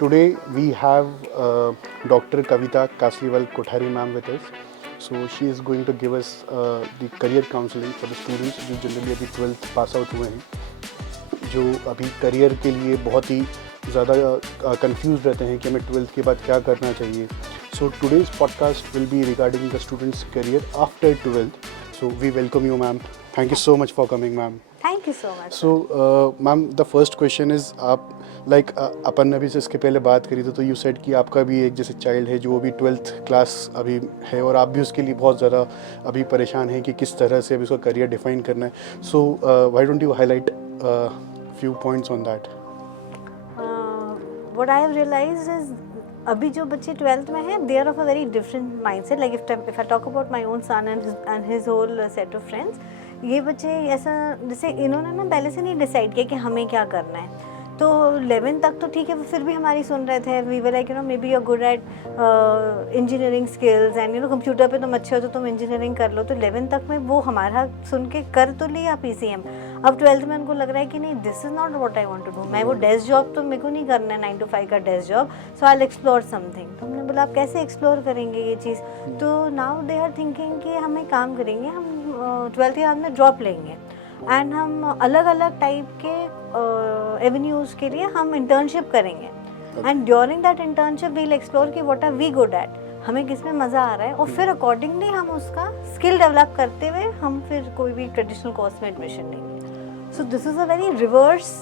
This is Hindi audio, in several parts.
Today we have Dr. Kavita Kasliwal Kothari ma'am with us. So she is going to give us the career counseling for the students जो जनरली अभी 12th पास आउट हुए हैं, जो अभी करियर के लिए बहुत ही ज़्यादा कंफ्यूज रहते हैं कि हमें 12th के बाद क्या करना चाहिए. So today's podcast will be regarding the students' career after 12th. So we welcome you ma'am. Thank you so much for coming ma'am. Thank you so much. So ma'am the first question is आप अपन अभी से इसके पहले बात करी तो यू सेड कि आपका भी एक जैसे चाइल्ड है जो अभी 12th क्लास अभी है और आप भी उसके लिए बहुत ज़्यादा अभी परेशान हैं कि किस तरह से अभी उसका करियर डिफाइन करना है. So why don't you highlight few points on that. What I have realised is अभी जो बच्चे 12th में हैं they are of a very different mindset. Like if I talk about my own son and his whole set of friends, ये बच्चे ऐसा जैसे इन्होंने ना पहले से नहीं डिसाइड किया कि हमें क्या करना है. तो 11th तक तो ठीक है, वो फिर भी हमारी सुन रहे थे. We were like maybe you are good at engineering skills and computer पे तुम अच्छे हो तो तुम इंजीनियरिंग कर लो. तो 11th तक में वो हमारा सुन के कर तो लिया PCM. अब 12th में उनको लग रहा है कि नहीं, this is not what I want to do. मैं वो डेस्क जॉब तो मेरे को नहीं करना है, 9 to 5 का desk job. So I will explore something. तो हमने बोला आप कैसे एक्सप्लोर करेंगे ये चीज़. तो नाउ दे आर थिंकिंग कि हम एक काम करेंगे, हम 12th के बाद में ड्रॉप लेंगे एंड हम अलग अलग टाइप के एवेन्यूज़ के लिए हम इंटर्नशिप करेंगे. And during that internship will explore कि what are we good at, हमें किस में मज़ा आ रहा है, और फिर अकॉर्डिंगली हम उसका स्किल डेवलप करते हुए हम फिर कोई भी ट्रेडिशनल कोर्स में एडमिशन लेंगे. So this is a very reverse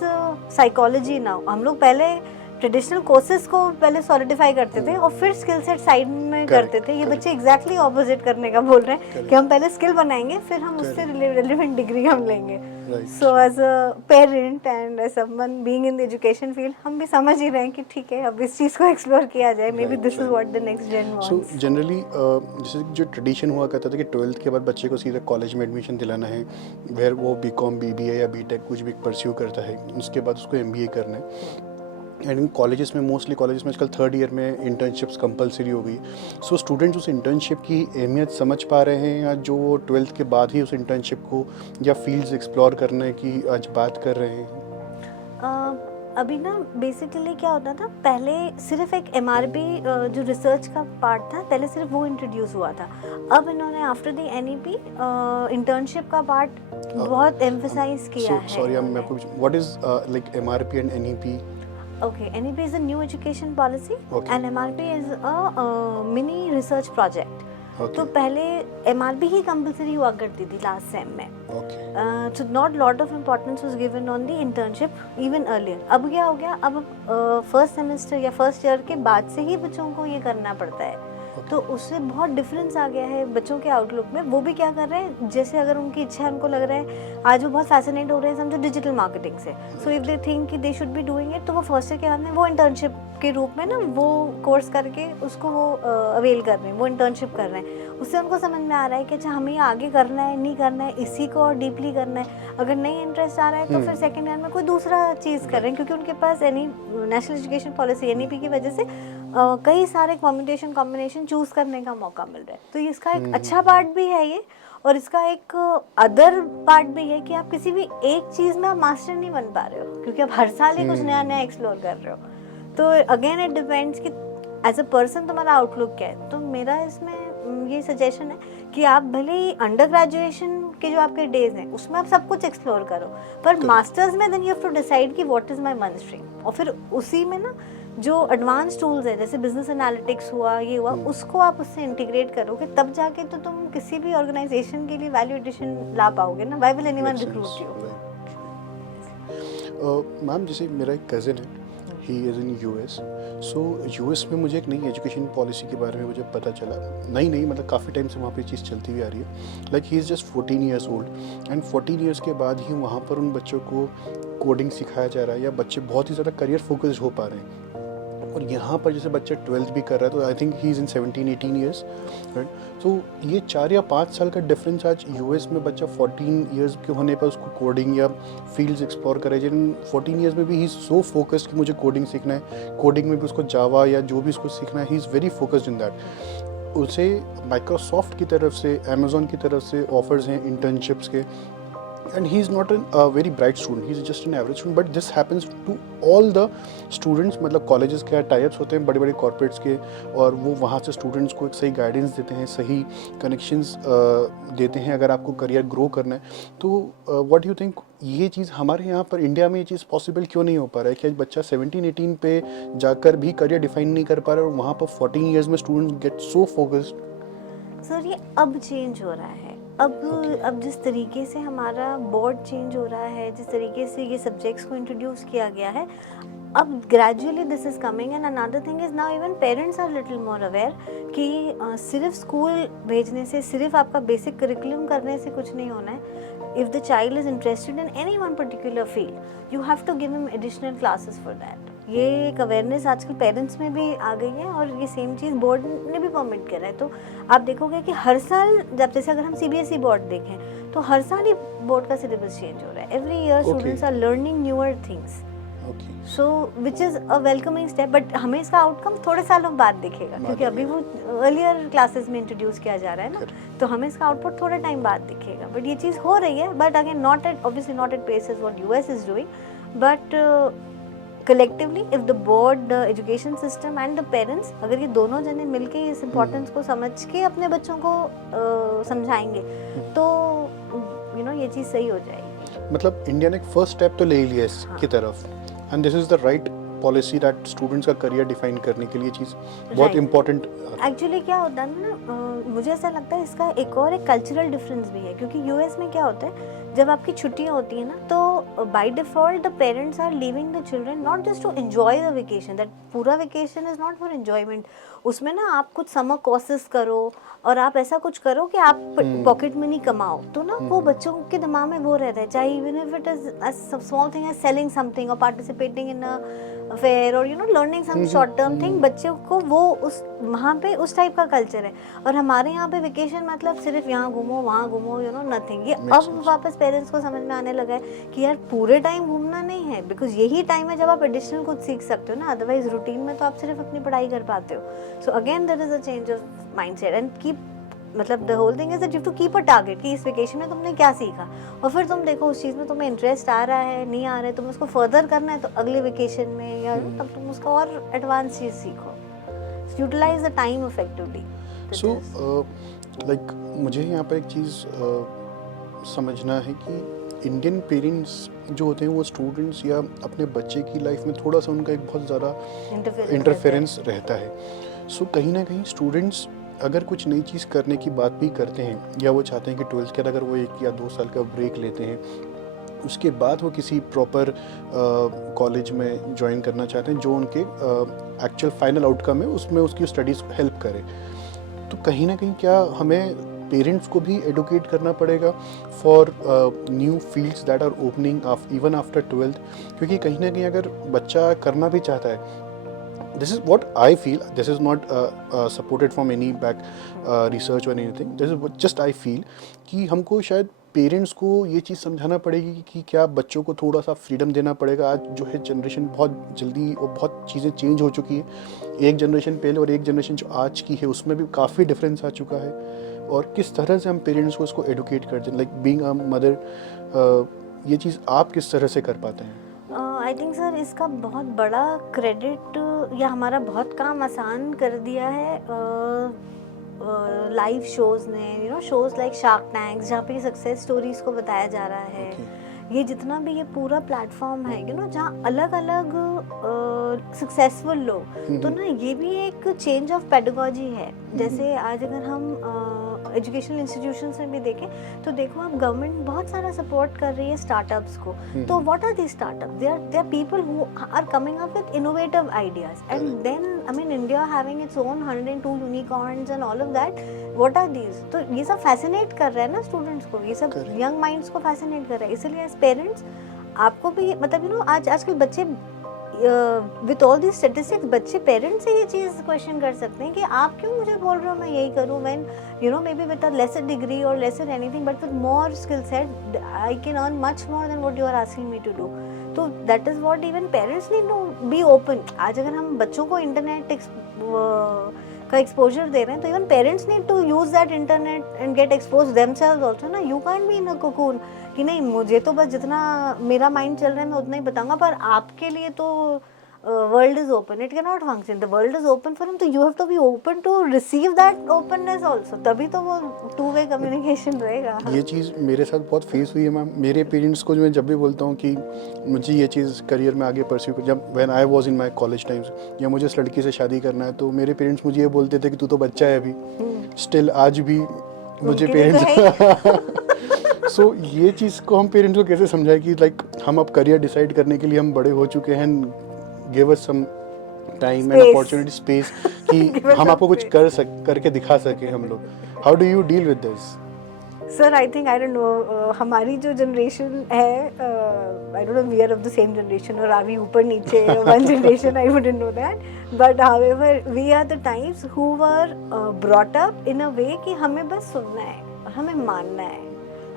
psychology now. हम लोग पहले ट्रेडिशनल कोर्सेज को पहले सॉलिडिफाई करते थे और फिर स्किल सेट साइड में करते थे. ये बच्चे एग्जैक्टली ऑपोजिट करने का बोल रहे हैं कि हम पहले स्किल बनाएंगे फिर हम उससे रिलेवेंट डिग्री हम लेंगे. So as a parent and as someone being in the education field हम भी समझ ही रहे हैं कि ठीक है अब इस चीज़ को एक्सप्लोर किया जाए. Maybe this is what the next gen wants. So generally जैसे जो ट्रेडिशन हुआ करता था कि 12th के बाद बच्चे को सीधा कॉलेज में एडमिशन दिलाना है, वेयर वो BCom BBA या BTech कुछ भी परस्यू करता है, उसके बाद उसको MBA करना है. एंड इन कॉलेजेस में मोस्टली कॉलेजेस में आजकल 3rd ईयर में इंटर्नशिप्स कंपलसरी हो गई. सो स्टूडेंट्स उस इंटर्नशिप की अहमियत समझ पा रहे हैं या जो 12th के बाद ही उस इंटर्नशिप को या फील्ड्स एक्सप्लोर करने की आज बात कर रहे हैं? अभी ना बेसिकली क्या होता था, पहले सिर्फ एक MRP जो रिसर्च का पार्ट था पहले सिर्फ वो इंट्रोड्यूस हुआ था. अब इन्होंने आफ्टर द NEP इंटर्नशिप का पार्ट बहुत एम्फसाइज किया है. सॉरी मैं आपको what is like MRP and NEP? Okay, NEP is a new education policy. Okay. And MRP is a mini research project. Okay. तो पहले MRP ही कंपलसरी हुआ करती थी लास्ट सेम में. Okay. So not lot of importance was given on the internship even earlier. अब क्या हो गया, अब फर्स्ट सेमेस्टर या फर्स्ट ईयर के बाद से ही बच्चों को ये करना पड़ता है. तो उससे बहुत डिफरेंस आ गया है बच्चों के आउटलुक में. वो भी क्या कर रहे हैं, जैसे अगर उनकी इच्छा है, उनको लग रहा है आज वो बहुत फैसिनेट हो रहे हैं समझो डिजिटल मार्केटिंग से. सो इफ दे थिंक कि they should be doing it, तो वो फर्स्ट ईयर के बाद में वो इंटर्नशिप के रूप में ना वो कोर्स करके उसको वो अवेल कर रहे हैं, वो इंटर्नशिप कर रहे हैं. उससे उनको समझ में आ रहा है कि अच्छा हमें आगे करना है नहीं करना है, इसी को और डीपली करना है. अगर नहीं इंटरेस्ट आ रहा है तो फिर सेकेंड ईयर में कोई दूसरा चीज़ कर रहे हैं, क्योंकि उनके पास नेशनल एजुकेशन पॉलिसी NEP की वजह से कई सारे कॉम्बिनेशन चूज़ करने का मौका मिल रहा है. तो इसका एक अच्छा पार्ट भी है ये, और इसका एक अदर पार्ट भी है कि आप किसी भी एक चीज़ में आप मास्टर नहीं बन पा रहे हो, क्योंकि आप हर साल ही कुछ नया नया एक्सप्लोर कर रहे हो. तो अगेन इट डिपेंड्स कि एज अ पर्सन तुम्हारा आउटलुक क्या है. तो मेरा इसमें ये सजेशन है कि आप भले ही अंडर ग्रेजुएशन के जो आपके डेज हैं उसमें आप सब कुछ एक्सप्लोर करो, पर मास्टर्स में then you have to decide कि what is my one stream. और फिर उसी में ना जो एडवांस टूल्स हैं जैसे बिजनेस एनालिटिक्स हुआ, ये हुआ, उसको आप उससे इंटीग्रेट करोगे तब जाके तो तुम किसी भी ऑर्गेनाइजेशन के लिए वैल्यू एडिशन ला पाओगे ना. Why will anyone recruit you? Ma'am जैसे मेरा एक कज़न है, he is in US. So US में मुझे एक नई एजुकेशन पॉलिसी के बारे में मुझे पता चला. नहीं मतलब काफ़ी टाइम से वहाँ पे चीज़ चलती हुई आ रही है. Like he is just 14 years old and 14 years के बाद ही वहाँ पर उन बच्चों को कोडिंग सिखाया जा रहा है या बच्चे बहुत ही ज़्यादा करियर फोकस्ड हो पा रहे हैं. और यहाँ पर जैसे बच्चा 12th भी कर रहा है तो I think he is in 17-18 years, right. तो ये 4 या 5 साल का डिफरेंस आज US में बच्चा 14 ईयर्स के होने पर उसको कोडिंग या फील्ड्स एक्सप्लोर करे, जिन 14 ईयर्स में भी ही इज़ सो फोकस्ड कि मुझे कोडिंग सीखना है. कोडिंग में भी उसको जावा या जो भी उसको सीखना है, he is very focused in that. उसे माइक्रोसॉफ्ट की तरफ से, अमेज़ॉन की तरफ से ऑफर्स हैं इंटर्नशिप्स के, and he's not a very bright student, he's just an average student, but this happens to all the students. मतलब कॉलेजेस के टाइप्स होते हैं बड़े बड़े कॉर्पोरेट्स के, और वो वहाँ से स्टूडेंट्स को एक सही गाइडेंस देते हैं, सही कनेक्शंस देते हैं अगर आपको करियर ग्रो करना है तो। व्हाट यू थिंक, ये चीज़ हमारे यहाँ पर इंडिया में ये चीज़ पॉसिबल क्यों नहीं हो पा रहा है कि आज बच्चा 17-18 पे जाकर भी करियर डिफाइन नहीं कर पा रहा है, और वहाँ पर 14 ईयर्स में students get so focused? Sir ये अब चेंज हो रहा है। अब जिस तरीके से हमारा बोर्ड चेंज हो रहा है, जिस तरीके से ये सब्जेक्ट्स को इंट्रोड्यूस किया गया है, अब gradually this is coming. And another thing is now even parents are little more aware कि सिर्फ स्कूल भेजने से, सिर्फ आपका बेसिक करिकुलम करने से कुछ नहीं होना है। If the child is interested in any one particular field, you have to give him additional classes for that. ये एक अवेयरनेस आजकल पेरेंट्स में भी आ गई है, और ये सेम चीज़ बोर्ड ने भी परमिट करा है। तो आप देखोगे कि हर साल, जब जैसे अगर हम CBSE बोर्ड देखें तो हर साल ही बोर्ड का सिलेबस चेंज हो रहा है। Every year students are learning newer things, so which is a welcoming step. But हमें इसका आउटकम थोड़े सालों बाद दिखेगा, क्योंकि अभी वो अर्लियर क्लासेस में इंट्रोड्यूस किया जा रहा है ना, तो हमें इसका आउटपुट थोड़े टाइम बाद दिखेगा। बट ये चीज़ हो रही है, but again not at obviously not at pace as what US is doing, but collectively if the board, the education system and the parents, अगर ये दोनों जने मिलके इस इम्पोर्टेंस को समझ के अपने बच्चों को समझाएंगे तो ये चीज़ सही हो जाएगी। मतलब इंडिया ने एक फर्स्ट स्टेप तो ले लिया इसकी तरफ, and this is the right policy that students का करियर डिफाइन करने के लिए चीज़ बहुत इम्पोर्टेंट। एक्चुअली क्या होता है ना, मुझे ऐसा लगता है इसका एक कल्चरल डिफरेंस भी है, क्योंकि US में क्या होता है, जब आपकी छुट्टियां होती है ना, तो by default the parents are leaving the children not just to enjoy the vacation, that पूरा vacation is not for enjoyment. उसमें ना आप कुछ समर कोर्सेज करो और आप ऐसा कुछ करो कि आप पॉकेट मनी कमाओ, तो ना वो बच्चों के दिमाग में वो रहता है, चाहे even if it is a small thing as selling something और पार्टिसिपेटिंग इन अ फेयर और learning some short term thing, बच्चों को वो उस वहाँ पे उस टाइप का कल्चर है। और हमारे यहाँ पे वेकेशन मतलब सिर्फ यहाँ घूमो वहाँ घूमो, नथिंग। ये अब वापस पेरेंट्स को समझ में आने लगा है कि यार पूरे टाइम घूमना नहीं है, बिकॉज यही टाइम है जब आप एडिशनल कुछ सीख सकते हो ना, अदरवाइज रूटीन में तो आप सिर्फ अपनी पढ़ाई कर पाते हो। So again there is a change of mindset and keep, मतलब the whole thing is that you to keep a target कि इस वेकेशन में तुमने क्या सीखा, और फिर तुम देखो उस चीज़ में तुम्हें इंटरेस्ट आ रहा है नहीं आ रहा है, तुम उसको फर्दर करना है तो अगले वेकेशन में या तब तुम उसका और एडवांस चीज़ सीखो, utilise the time effectively. So like मुझे यहाँ पर एक चीज़ समझना है कि इंडियन पेरेंट्स जो होते हैं वो स्टूडेंट्स या अपने बच्चे की लाइफ में थोड़ा सा उनका एक बहुत ज़्यादा इंटरफेरेंस रहता है। सो कहीं ना कहीं स्टूडेंट्स अगर कुछ नई चीज़ करने की बात भी करते हैं, या वो चाहते हैं कि 12th के बाद अगर वो 1 या 2 साल का ब्रेक लेते हैं, उसके बाद वो किसी प्रॉपर कॉलेज में ज्वाइन करना चाहते हैं जो उनके एक्चुअल फाइनल आउटकम है उसमें उसकी स्टडीज़ हेल्प करे, तो कहीं ना कहीं क्या हमें पेरेंट्स को भी एडुकेट करना पड़ेगा for new fields that are opening even after 12th? क्योंकि कहीं ना कहीं अगर बच्चा करना भी चाहता है, this is what I feel, this is not supported from any back research or anything, this is just I feel कि हमको शायद पेरेंट्स को ये चीज़ समझाना पड़ेगी कि क्या बच्चों को थोड़ा सा फ्रीडम देना पड़ेगा। आज जो है जनरेशन बहुत जल्दी और बहुत चीज़ें चेंज हो चुकी है, एक जनरेशन पहले और एक जनरेशन जो आज की है उसमें भी काफ़ी डिफरेंस आ चुका है, और किस तरह से हम पेरेंट्स को उसको एडुकेट करते हैं, लाइक बीइंग अ मदर, ये चीज़ आप किस तरह से कर पाते हैं? आई थिंक सर इसका बहुत बड़ा क्रेडिट या हमारा बहुत काम आसान कर दिया है लाइव शोज़ ने, शोज़ लाइक शार्क टैंक्स, जहाँ पे सक्सेस स्टोरीज को बताया जा रहा है। ये जितना भी ये पूरा प्लेटफॉर्म है जहाँ अलग अलग सक्सेसफुल लोग, तो ना ये भी एक चेंज ऑफ पेडागॉजी है। जैसे आज अगर हम एजुकेशनल इंस्टीट्यूशंस में भी देखें तो देखो आप गवर्नमेंट बहुत सारा सपोर्ट कर रही है स्टार्टअप्स को, तो what are the startup, they are people who are coming up with innovative ideas, and then I mean India having its own 102 unicorns and all of that, what are these? तो ये सब फैसिनेट कर रहा है ना स्टूडेंट्स को, ये सब यंग माइंड्स को फैसिनेट कर रहा है। इसलिए एज पेरेंट्स आपको भी आजकल बच्चे विद ऑल दी स्टेटिस्टिक्स, बच्चे पेरेंट्स से ये चीज़ क्वेश्चन कर सकते हैं कि आप क्यों मुझे बोल रहे हो मैं यही करूँ, when maybe with a lesser degree और lesser anything but with more skill set I can earn much more than what you are asking me to do. तो that is what even parents need to be open. आज अगर हम बच्चों को इंटरनेट का एक्सपोजर दे रहे हैं तो even parents need to use that internet and get expose themselves also ना। You can't be in a cocoon कि नहीं मुझे तो बस जितना मेरा माइंड चल रहा है मैं उतना ही बताऊंगा, पर आपके लिए तो world is open, it can not function, the world is open for him, तो you have to be open to receive that openness also, तभी तो वो टू वे कम्युनिकेशन रहेगा। ये चीज़ मेरे साथ बहुत फेस हुई है मैम। मेरे पेरेंट्स को जो मैं जब भी बोलता हूँ कि मुझे ये चीज़ करियर में आगे परस्यू कर, जब when I was in my college times, या मुझे इस लड़की से शादी करना है, तो मेरे पेरेंट्स मुझे ये बोलते थे कि तू तो बच्चा है अभी। स्टिल आज भी मुझे उनके लिए तो पेरेंट्स सो ये चीज़ को हम पेरेंट्स को कैसे समझाएं कि लाइक हम अब करियर डिसाइड करने के लिए हम बड़े हो चुके हैं, give us some time and Space. Opportunity, space कि Give us हम some आपको कुछ space. करके दिखा सकें हम लोग। How do you deal with this? Sir I think I don't know, हमारी जो जनरेशन है, I don't know we are of the same generation और आर वी ऊपर नीचे one generation, I wouldn't know that, but however we are the types who were brought up in a way कि हमें बस सुनना है और हमें मानना है,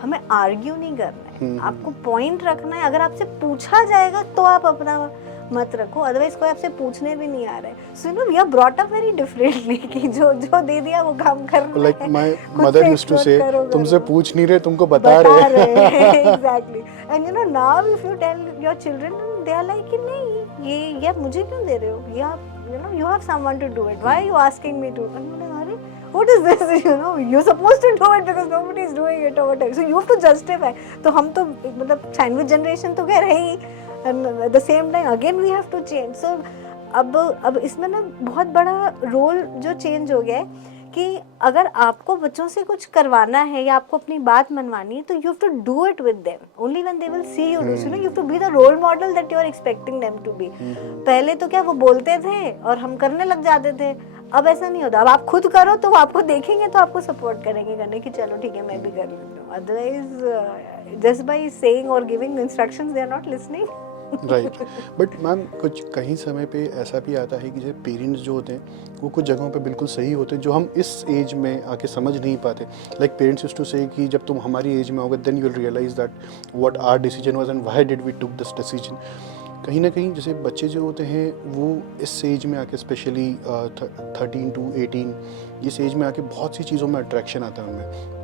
हमें आर्ग्यू नहीं करना है, आपको पॉइंट रखना है, अगर आपसे पूछा जाएगा तो आप अपना मत रखो, अदरवाइज कोई आपसे पूछने भी नहीं आ रहा है। So you know we are brought up very differently कि जो दे दिया वो काम करना लाइक है। माय खुद मदर से यूज्ड टू explore से करो, तुमसे करो। पूछ नहीं रहे, तुमको बता रहे हैं। Exactly, and you know now if you tell your children they are like कि नहीं ये आप मुझे क्यों दे रहे हो, ये आप you know you have someone to do it, why you asking me to, अरे what is this, you know you supposed to do it because nobody is doing it over time, so you have to justify. तो हम तो मतलब सैंडविच जनरेशन तो कह रहे ही, and at the same time again we have to change. So अब इसमें ना बहुत बड़ा रोल जो चेंज हो गया है कि अगर आपको बच्चों से कुछ करवाना है या आपको अपनी बात मनवानी है तो you have to do it with them only when they will see you do, you know you have to be the role model that you are expecting them to be. पहले तो क्या वो बोलते थे और हम करने लग जाते थे, अब ऐसा नहीं होता, अब आप खुद करो तो वो आपको देखेंगे तो आपको सपोर्ट करेंगे करने की, चलो ठीक है मैं भी कर लेता हूँ, अदरवाइज जस्ट बाय सेइंग और giving instructions they are not listening. Right, but ma'am कुछ कहीं समय पे ऐसा भी आता है कि जैसे पेरेंट्स जो होते हैं वो कुछ जगहों पे बिल्कुल सही होते हैं जो हम इस एज में आके समझ नहीं पाते। लाइक पेरेंट्स यूज्ड टू से कि जब तुम हमारी एज में होगे then you will realise that what our decision was and why did we took this decision. कहीं ना कहीं जैसे बच्चे जो होते हैं वो इस एज में आके स्पेशली 13 to 18 इस एज में आके बहुत सी चीज़ों में अट्रैक्शन आता है उनमें।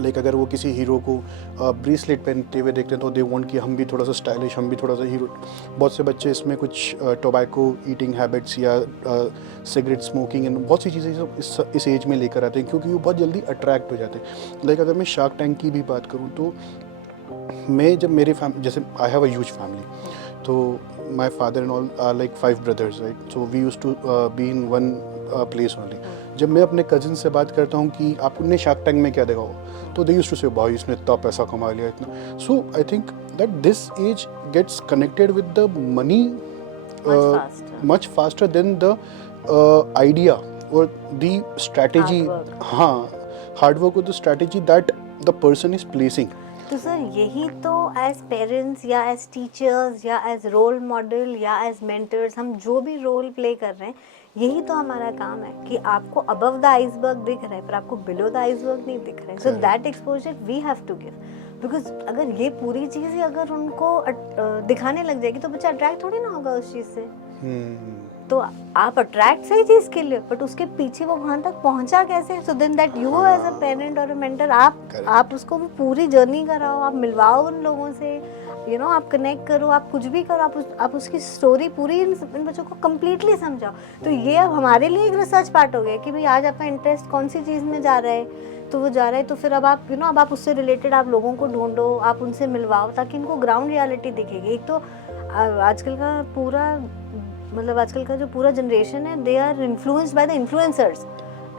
लाइक अगर वो किसी हीरो को ब्रेसलेट पहनते हुए देखते हैं तो दे वांट कि हम भी थोड़ा सा स्टाइलिश, हम भी थोड़ा सा हीरो। बहुत से बच्चे इसमें कुछ टोबैको ईटिंग हैबिट्स या सिगरेट स्मोकिंग एंड बहुत सी चीज़ें इस एज में लेकर आते हैं क्योंकि वो बहुत जल्दी अट्रैक्ट हो जाते हैं। लाइक अगर मैं शार्क टैंक की भी बात करूँ तो मैं जब मेरे जैसे I have a huge family, तो my father and all are like 5 brothers, right, so we used to be in one place only. जब मैं अपने कजिन से बात करता हूँ कि आपने शार्क टैंक में क्या देखा हो, तो दे यूज्ड टू से भाई इसने इतना पैसा कमा लिया इतना। So I think that this age gets connected with the money much faster than the idea or the strategy, हाँ, hard work or the strategy that the person is placing. तो सर यही तो एज पेरेंट्स या एज टीचर्स या एज रोल मॉडल या एज मेंटर्स हम जो भी रोल प्ले कर रहे हैं यही तो हमारा काम है कि आपको अबव द आइसबर्ग दिख रहा है पर आपको बिलो द आइसबर्ग नहीं दिख रहा है। So that exposure we have to give, because अगर ये पूरी चीज़ ही अगर उनको दिखाने लग जाएगी तो बच्चा अट्रैक्ट थोड़ी ना होगा उस चीज़ से। तो आप अट्रैक्ट सही चीज़ के लिए बट उसके पीछे वो वहाँ तक पहुँचा कैसे। So then that you as a parent और अ मेंटर आप उसको पूरी जर्नी कराओ, आप मिलवाओ उन लोगों से, यू नो आप कनेक्ट करो, आप कुछ भी करो, आप उसकी स्टोरी पूरी इन बच्चों को कम्प्लीटली समझाओ। तो ये अब हमारे लिए एक रिसर्च पार्ट हो गया कि भाई आज आपका इंटरेस्ट कौन सी चीज़ में जा रहा है, तो वो जा रहा है तो फिर अब आप अब आप उससे रिलेटेड आप लोगों को ढूंढो, आप उनसे मिलवाओ ताकि इनको ग्राउंड रियलिटी दिखेगी। एक तो आजकल का पूरा आजकल का जो पूरा जनरेशन है they are influenced by the influencers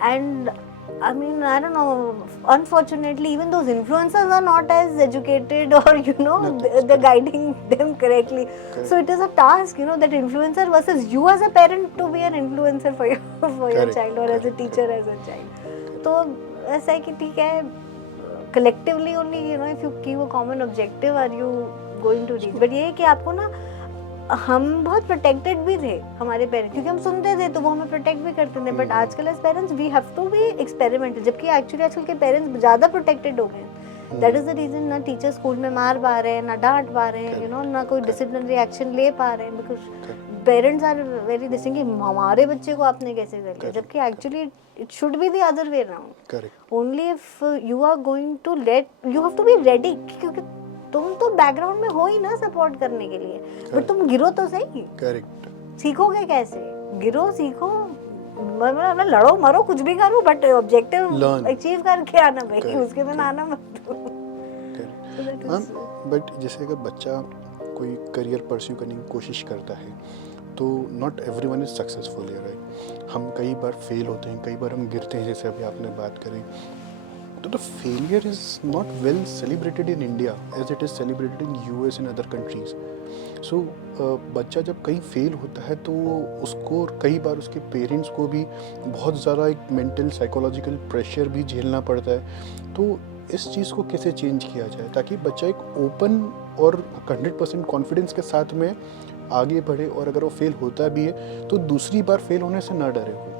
and I mean, I don't know, unfortunately even those influencers are not as educated or they're guiding them correctly. Correct. So it is a task, that influencer versus you as a parent to be an influencer for your child or as a teacher as a child. तो ऐसा है कि ठीक है, collectively only, if you keep a common objective are you going to reach. But ये है कि आपको ना हम बहुत प्रोटेक्टेड भी थे हमारे पेरेंट्स क्योंकि हम सुनते थे तो वो हमें प्रोटेक्ट भी करते थे। बट आजकल as parents we have to be experimental, जबकि एक्चुअली आजकल के पेरेंट्स ज़्यादा प्रोटेक्टेड हो गए। दैट इज़ द रीज़न ना टीचर स्कूल में मार पा रहे हैं, ना डांट पा रहे हैं, ना कोई डिसिप्लिनरी एक्शन ले पा रहे हैं, because parents are very this कि हमारे बच्चे को आपने कैसे कर लिया, जबकि actually it should be the other way around. Correct. Only if you are going to you have to be ready, क्योंकि तुम तो बैकग्राउंड में हो ही ना सपोर्ट करने के लिए, बट तुम गिरो तो सही। करेक्ट। सीखोगे कैसे? गिरो, सीखो, मतलब लड़ो मरो कुछ भी करो, बट ऑब्जेक्टिव अचीव करके आना भाई, उसके बिना आना मत। बट जैसे अगर बच्चा कोई करियर परस्यू करने की कोशिश करता है तो not everyone is successful, right. हम कई बार फेल होते हैं, कई बार हम गिरते हैं, जैसे अभी आपने बात करी। तो the failure is not well celebrated in India as it is celebrated in US and other countries. So बच्चा जब कहीं फेल होता है तो उसको कई बार उसके पेरेंट्स को भी बहुत ज़्यादा एक मेंटल साइकोलॉजिकल प्रेशर भी झेलना पड़ता है। तो इस चीज़ को कैसे चेंज किया जाए ताकि बच्चा एक ओपन और 100% कॉन्फिडेंस के साथ में आगे बढ़े, और अगर वो फेल होता भी है तो दूसरी बार फेल होने से ना डरे वो।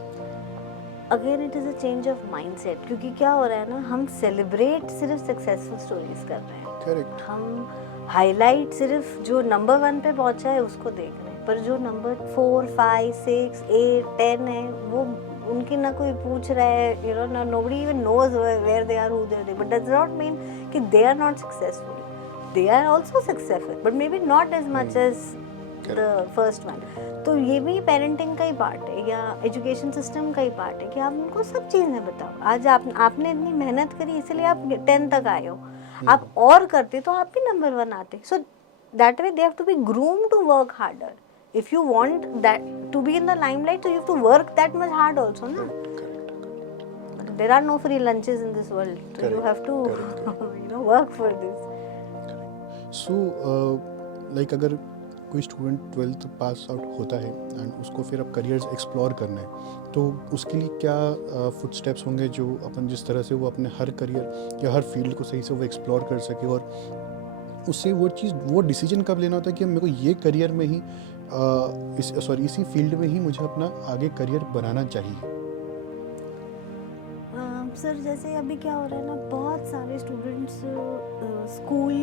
Again it is a change of mindset, क्योंकि क्या हो रहा है ना, हम सेलिब्रेट सिर्फ सक्सेसफुल स्टोरीज कर रहे हैं। करेक्ट। हम हाईलाइट सिर्फ जो नंबर 1 पे पहुंचा है उसको देख रहे हैं, पर जो नंबर 4, 5, 6, 8, 10 है वो उनकी ना कोई पूछ रहा है, you know, nobody even knows where they are, who they are, but does not mean कि they are not successful, they are also successful, but maybe not as much as the first one. तो ये भी पेरेंटिंग का ही पार्ट है या एजुकेशन सिस्टम का ही पार्ट है कि आप उनको सब चीज़ें बताओ। आज आपने इतनी मेहनत करी इसलिए आप 10 तक आए हो, आप और करते तो आप भी नंबर 1 आते। So that way they have to be groomed to work harder. If you want that to be in the limelight, so you have to work that much hard also, na? There are no free lunches in this world, so you have to work for this. So like अगर कोई स्टूडेंट 12th पास आउट होता है एंड उसको फिर अब करियर्स एक्सप्लोर करना है, तो उसके लिए क्या फुटस्टेप्स होंगे जो अपन जिस तरह से वो अपने हर करियर या हर फील्ड को सही से वो एक्सप्लोर कर सके, और उससे वो डिसीजन कब लेना होता है कि मेरे को ये करियर में ही इसी फील्ड में ही मुझे अपना आगे करियर बनाना चाहिए। सर जैसे अभी क्या हो रहा है ना, बहुत सारे स्टूडेंट्स स्कूल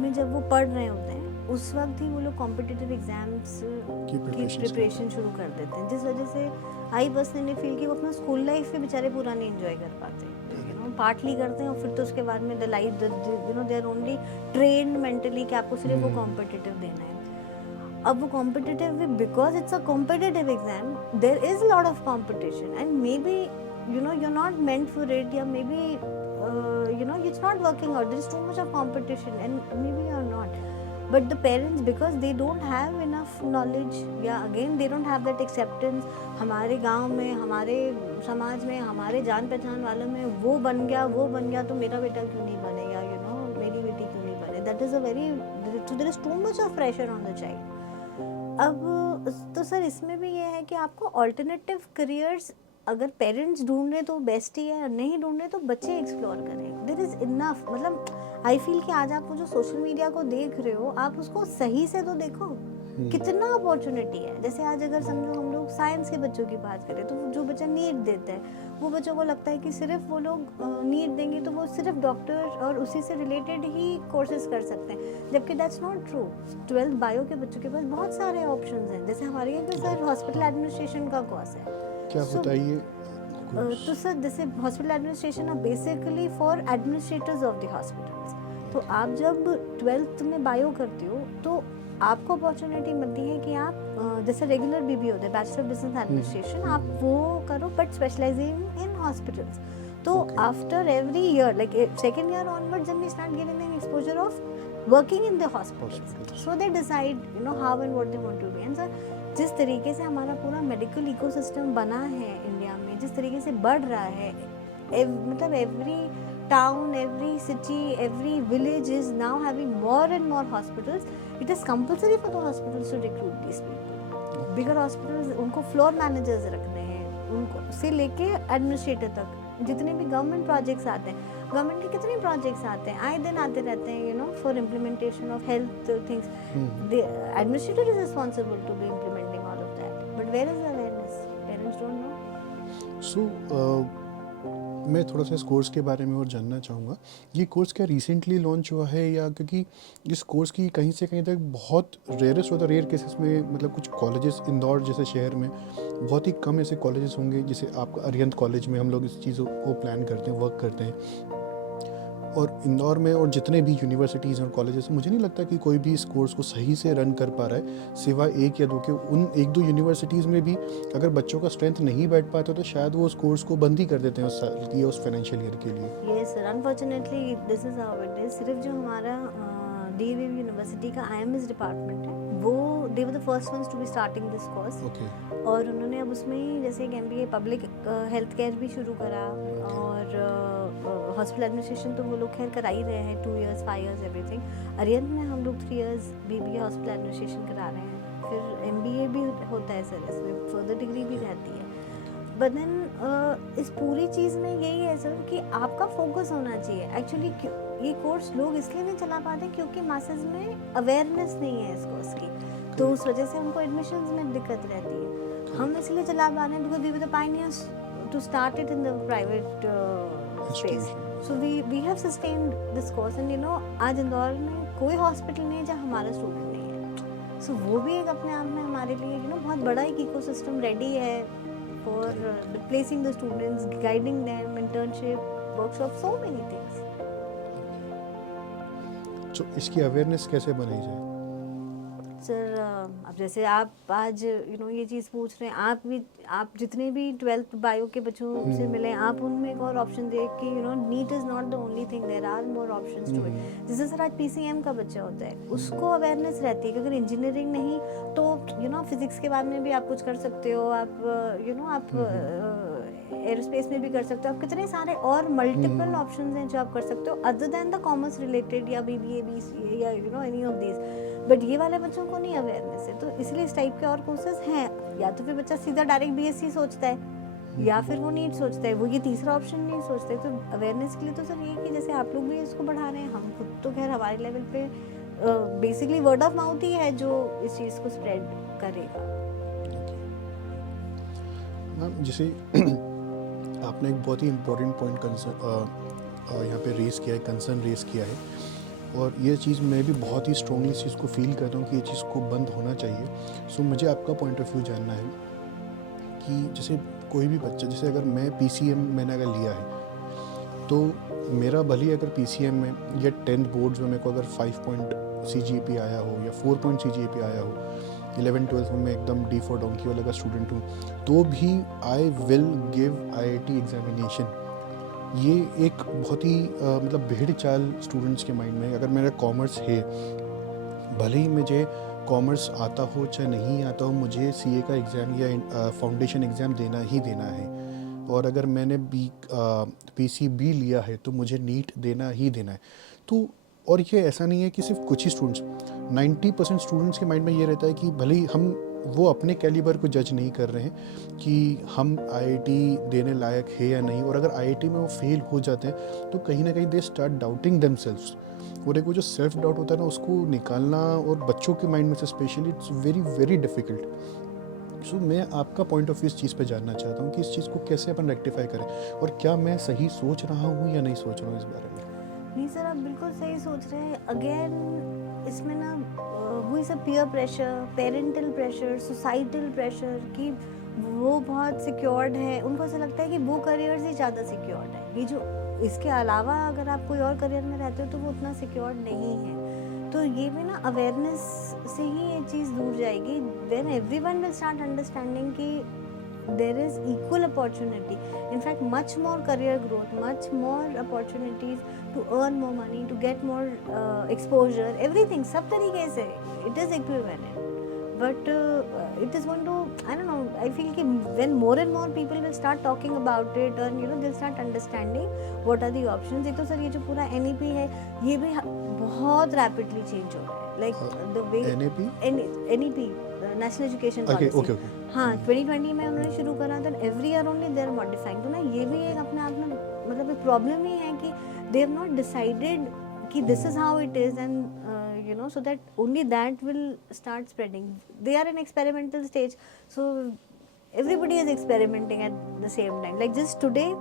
में जब वो पढ़ रहे होते हैं उस वक्त ही वो लोग कॉम्पिटिटिव एग्जाम्स की प्रिपरेशन शुरू कर देते हैं, जिस वजह से आई पर्सनली फील कि वो अपना स्कूल लाइफ भी बेचारे पूरा नहीं एंजॉय कर पाते, पार्टली करते हैं, और फिर तो उसके बाद में the life they are only trained mentally कि आपको सिर्फ वो कॉम्पिटिटिव देना है। अब वो competitive because it's a competitive exam, there is lot of competition and maybe you're not meant for it, या maybe it's not working out, there is too much of competition and maybe you're not, but the parents because they don't have enough knowledge, या again they don't have that acceptance, हमारे गांव में, हमारे समाज में, हमारे जान पहचान वालों में वो बन गया तो मेरा बेटा क्यों नहीं बनेगा, मेरी बेटी क्यों नहीं बने, that is a very, there is too much of pressure on the child। अब तो सर इसमें भी ये है कि आपको ऑल्टरनेटिव करियर्स अगर पेरेंट्स ढूंढ रहे तो बेस्ट ही है, और नहीं ढूंढ रहे तो बच्चे एक्सप्लोर करें, देयर इज इनफ। मतलब आई फील कि आज आप वो जो सोशल मीडिया को देख रहे हो आप उसको सही से तो देखो, कितना अपॉर्चुनिटी है। जैसे आज अगर समझो हम लोग साइंस के बच्चों की बात करें तो जो बच्चा नीट देता है वो बच्चों को लगता है कि सिर्फ वो लोग नीट देंगे तो वो सिर्फ डॉक्टर और उसी से रिलेटेड ही कोर्सेज कर सकते हैं, जबकि that's not true. 12th bio के बच्चों के पास बहुत सारे ऑप्शंस हैं, जैसे हमारे यहाँ पे सर हॉस्पिटल एडमिनिस्ट्रेशन का कोर्स है। क्या होता है ये? तो सर जैसे हॉस्पिटल एडमिनिस्ट्रेशन है basically for administrators of the hospitals. तो आप जब 12th में बायो करते हो तो आपको अपॉर्चुनिटी मिलती है कि आप जैसे रेगुलर बीबी होते हैं, बैचलर बिजनेस एडमिनिस्ट्रेशन, आप वो करो बट स्पेशलाइजिंग इन हॉस्पिटल्स। तो after every year like second year onward जब we start getting an exposure of working in the hospitals, so they decide how and what they want to be. And sir जिस तरीके से हमारा पूरा मेडिकल इकोसिस्टम बना है इंडिया में, जिस तरीके से बढ़ रहा है, मतलब every town, every city, every village is now having more and more hospitals. It is compulsory for the hospitals to recruit these people. Bigger hospitals, उनको floor managers रखने हैं, उनको से लेके administrator तक, जितने भी government projects आते हैं, government के कितने projects आते हैं, आए दिन आते रहते हैं, for implementation of health things. The administrator is responsible to be implementing all of that. But where is the awareness? Parents don't know. So मैं थोड़ा सा इस कोर्स के बारे में और जानना चाहूँगा। ये कोर्स क्या रिसेंटली लॉन्च हुआ है, या क्योंकि इस कोर्स की कहीं से कहीं तक बहुत रेयरेस्ट होता, रेयर केसेस में मतलब कुछ कॉलेजेस इंदौर जैसे शहर में बहुत ही कम ऐसे कॉलेजेस होंगे, जैसे आपका अरिहंत कॉलेज में हम लोग इस चीज़ों को प्लान करते हैं, वर्क करते हैं। और इंदौर में और जितने भी यूनिवर्सिटीज़ और कॉलेजेस हैं, मुझे नहीं लगता कि कोई भी इस कोर्स को सही से रन कर पा रहा है सिवाय एक या दो के। उन एक दो यूनिवर्सिटीज़ में भी अगर बच्चों का स्ट्रेंथ नहीं बैठ पाता तो शायद वो उस कोर्स को बंद ही कर देते हैं उस साल या उस फाइनेंशियल ईयर के लिए। Yes sir, unfortunately this is how it is. सिर्फ जो हमारा डीएवी यूनिवर्सिटी का आईएमएस डिपार्टमेंट है, वो they were the first ones to be starting this course. Okay. और उन्होंने अब उसमें ही जैसे एक एमबीए पब्लिक हेल्थ केयर भी शुरू करा, और हॉस्पिटल एडमिनिस्ट्रेशन तो वो लोग खैर करा ही रहे हैं, 2 years 5 years एवरीथिंग। अरियन में हम लोग 3 years बीबीए हॉस्पिटल एडमिनिस्ट्रेशन करा रहे हैं, फिर एमबीए भी होता है सर, इसमें फर्दर डिग्री भी रहती है। बट देन इस पूरी चीज़ में यही है सर कि आपका फोकस होना चाहिए। एक्चुअली ये कोर्स लोग इसलिए नहीं चला पाते क्योंकि मासेस में अवेयरनेस नहीं है इस कोर्स की, तो उस वजह से उनको एडमिशन्स में दिक्कत रहती है। हम इसलिए चला पा रहे हैं because we were the pioneers to start it in the private space, so we have sustained this course. And you know, आज इंदौर में कोई हॉस्पिटल नहीं है जहाँ हमारा स्टूडेंट नहीं है, सो वो भी एक अपने आप में हमारे लिए यू नो बहुत बड़ा एक इकोसिस्टम रेडी है for placing the students, guiding them, internship, workshop, so many things. तो इसकी अवेयरनेस कैसे बनाई जाए? सर अब जैसे आप आज यू नो ये चीज़ पूछ रहे हैं, आप जितने भी 12th बायो के बच्चों से मिले, आप उनमें एक और ऑप्शन देख कि you know NEET is not the only thing, there are more options to it. जैसे सर आज पीसीएम का बच्चा होता है, उसको अवेयरनेस रहती है कि अगर इंजीनियरिंग नहीं तो यू नो फिजिक्स के बारे में भी आप कुछ कर सकते हो, आप यू नो आप एरोस्पेस में भी कर सकते हो, आप कितने सारे और मल्टीपल ऑप्शंस हैं जो आप कर सकते हो other than the commerce related या बीबीए बीसीए या you know any of this. But ये वाले बच्चों को नहीं अवेयरनेस है, तो इसलिए इस टाइप के और कोर्सेज हैं। या तो फिर बच्चा सीधा डायरेक्ट बीएससी सोचता है, या फिर वो नीट सोचता है, वो ये तीसरा ऑप्शन नहीं सोचते। तो अवेयरनेस के लिए तो सर ये कि जैसे आप लोग भी इसको बढ़ा रहे हैं, हम खुद तो खैर हमारे लेवल पे बेसिकली वर्ड ऑफ माउथ ही है जो इस चीज़ को स्प्रेड करेगा। मैम जैसे आपने एक बहुत ही इम्पोर्टेंट पॉइंट यहाँ पे रेस किया है, कंसर्न रेस किया है, और ये चीज़ मैं भी बहुत ही स्ट्रॉन्गली इस चीज़ को फील करता हूँ कि ये चीज़ को बंद होना चाहिए। सो मुझे आपका पॉइंट ऑफ व्यू जानना है कि जैसे कोई भी बच्चा, जैसे अगर मैं पीसीएम मैंने अगर लिया है तो मेरा भले ही अगर पीसीएम में या 10th बोर्ड्स में मेरे को अगर 5 पॉइंट CGPA आया हो या 4 पॉइंट CGPA आया हो, 11th-12th में मैं एकदम डी फॉर डोंकी वाला का स्टूडेंट हूँ, तो भी आई विल गिव IIT एग्जामिनेशन। ये एक बहुत ही मतलब भेड़ चाल स्टूडेंट्स के माइंड में है। अगर मेरा कॉमर्स है, भले ही मुझे कॉमर्स आता हो चाहे नहीं आता हो, मुझे CA का एग्ज़ाम या फाउंडेशन एग्ज़ाम देना ही देना है। और अगर मैंने PCB लिया है तो मुझे नीट देना ही देना है। तो और ये ऐसा नहीं है कि सिर्फ कुछ ही स्टूडेंट्स, 90% स्टूडेंट्स के माइंड में ये रहता है कि भले ही हम वो अपने कैलिबर को जज नहीं कर रहे हैं कि हम IIT देने लायक है या नहीं, और अगर IIT में वो फेल हो जाते हैं तो कहीं ना कहीं दे स्टार्ट डाउटिंग देमसेल्व्स। और एक वो जो सेल्फ डाउट होता है ना, उसको निकालना और बच्चों के माइंड में से specially it's very very difficult. So मैं आपका पॉइंट ऑफ व्यू इस चीज़ पे जानना चाहता हूँ कि इस चीज़ को कैसे अपन रेक्टिफाई करें, और क्या मैं सही सोच रहा हूँ या नहीं सोच रहा हूँ इस बारे में। नहीं सर, आप बिल्कुल सही सोच रहे हैं। अगेन इसमें ना वही सब peer pressure, parental pressure, societal pressure कि वो बहुत सिक्योर्ड है, उनको ऐसा लगता है कि वो करियर ही ज़्यादा सिक्योर्ड है। ये जो इसके अलावा अगर आप कोई और करियर में रहते हो तो वो उतना सिक्योर्ड नहीं है। तो ये भी ना अवेयरनेस से ही ये चीज़ दूर जाएगी। When everyone will start understanding कि there is equal opportunity, in fact much more career growth, much more opportunities to earn more money, to get more exposure, everything सब तरीके से it is equivalent, but it is going to, I don't know, I feel कि when more and more people will start talking about it and you know they'll start understanding what are the options। एक तो सर ये जो पूरा NEP है ये भी बहुत rapidly change हो रहा है, like the way NEP national education policy, हाँ 2020 में उन्होंने शुरू करा था, every year only they are modifying. तो ना ये भी एक अपने आप में मतलब एक प्रॉब्लम ही है कि दे हैव नॉट डिसाइडेड कि this is how it is, and you know so that only that will start spreading. They are in experimental stage, so everybody is experimenting at the same time. Like just today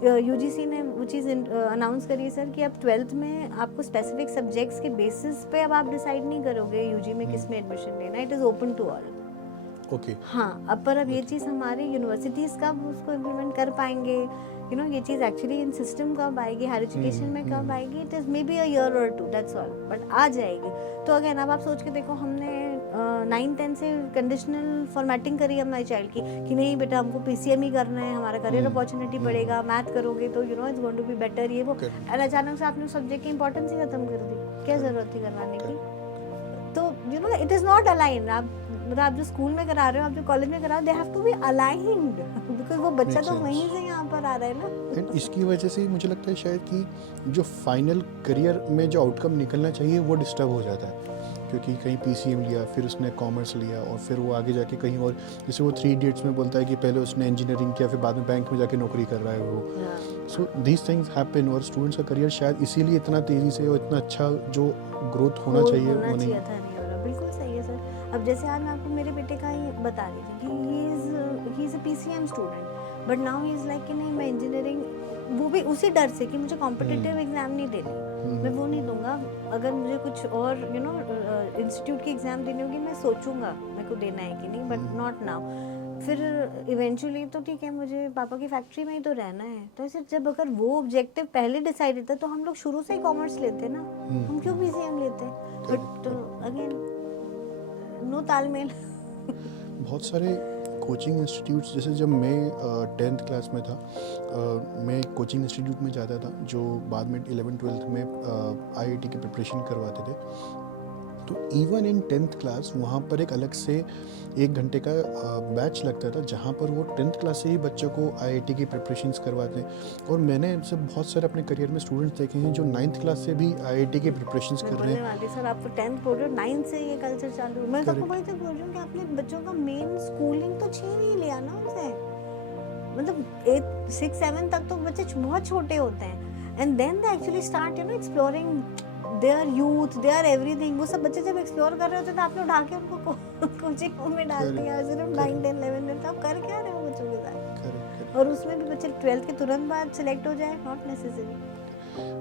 UGC ने वो चीज़ अनाउंस करी है सर कि अब 12th में आपको स्पेसिफिक सब्जेक्ट्स के बेसिस पे अब आप डिसाइड नहीं करोगे UG में किस में एडमिशन लेना, it is open to all. Okay हाँ, अब पर अब ये चीज़ हमारी यूनिवर्सिटीज़ कब उसको इम्प्लीमेंट कर पाएंगे, यू नो, ये चीज़ एक्चुअली इन सिस्टम कब आएगी, हायर एजुकेशन में कब आएगी, it is may be a year और 2, दैट्स ऑल, बट आ जाएगी। तो अगेन अब आप सोच के देखो, हमने 9-10 से कंडीशनल फॉर्मेटिंग करी हमारे चाइल्ड की कि नहीं बेटा हमको PCM ही करना है, हमारा करियर अपॉर्चुनिटी बढ़ेगा, मैथ करोगे तो you know it's going to be better, ये वो, और अचानक से आपने सब्जेक्ट की इंपॉर्टेंस ही खत्म कर दी, क्या ज़रूरत थी करवाने की? तो you know it is not align, आप जो स्कूल में करा रहे हो, आप जो कॉलेज में करा रहे हो, they have to be aligned, because वो बच्चा तो वहीं से यहाँ पर आ रहा है ना। एंड इसकी वजह से मुझे लगता है शायद कि जो फाइनल करियर में जो आउटकम निकलना चाहिए वो डिस्टर्ब हो जाता है, क्योंकि कहीं PCM लिया, फिर उसने कॉमर्स लिया, और फिर वो आगे जाके कहीं और, जैसे वो 3 इडियट्स में बोलता है कि पहले उसने इंजीनियरिंग किया, फिर बाद में बैंक में जाके नौकरी कर रहा है वो। सो दीज थिंग्स हैपन, और स्टूडेंट्स का करियर शायद इसीलिए इतना तेज़ी से और इतना अच्छा जो ग्रोथ होना चाहिए वो नहीं। था, नहीं हो रहा, बिल्कुल सही है सर। अब जैसे आज मैं आपको मेरे बेटे का ही बता रही थी कि he is a PCM student, but now he is like कि नहीं मैं इंजीनियरिंग, वो भी उसी डर से कि मुझे कॉम्पिटिटिव एग्जाम नहीं देनी, मैं वो नहीं दूंगा, अगर मुझे कुछ और यू नो इंस्टीट्यूट की एग्जाम देनी होगी मैं सोचूंगा मेरे को देना है कि नहीं, बट नॉट नाउ। फिर इवेंचुअली तो ठीक है, मुझे पापा की फैक्ट्री में ही तो रहना है, तो ऐसे जब अगर वो ऑब्जेक्टिव पहले डिसाइडेड था तो हम लोग शुरू से ही कॉमर्स लेते ना, हम क्यों PCM लेते? बट अगेन नो तालमेल। बहुत सारे कोचिंग इंस्टीट्यूट्स, जैसे जब मैं 10th क्लास में था, मैं एक कोचिंग इंस्टीट्यूट में जाता था जो बाद में 11th-12th में IIT की प्रिपरेशन करवाते थे। तो इवन इन 10th क्लास वहाँ पर एक अलग से 1 घंटे का बैच लगता था, जहाँ पर वो 10th क्लास से ही बच्चों को IIT की प्रिपरेशंस करवाते हैं। और मैंने ऐसे बहुत सारे अपने करियर में स्टूडेंट्स देखे हैं जो 9th क्लास से भी IIT की प्रिपरेशंस कर रहे हैं। सर आप तो 10th बोल रहे हो, 9 से ये कल्चर चालू, मैं तो आपको वही तो बोल रही हूँ कि आपने बच्चों का मेन स्कूलिंग तो छीन ही लिया ना उनसे, मतलब 8, 6, 7 तक तो बच्चे बहुत छोटे होते हैं, and then they actually start you know exploring their youth, their everything. वो सब बच्चे जब एक्सप्लोर कर रहे होते तो आपने उठा के उनको कोचिंग में डाल दिया, सिर्फ 9, 10, 11 में, तो आप कर क्या रहे हो बच्चों के साथ? और उसमें भी बच्चे 12th के तुरंत बाद सिलेक्ट हो जाए, नॉट नेसेसरी।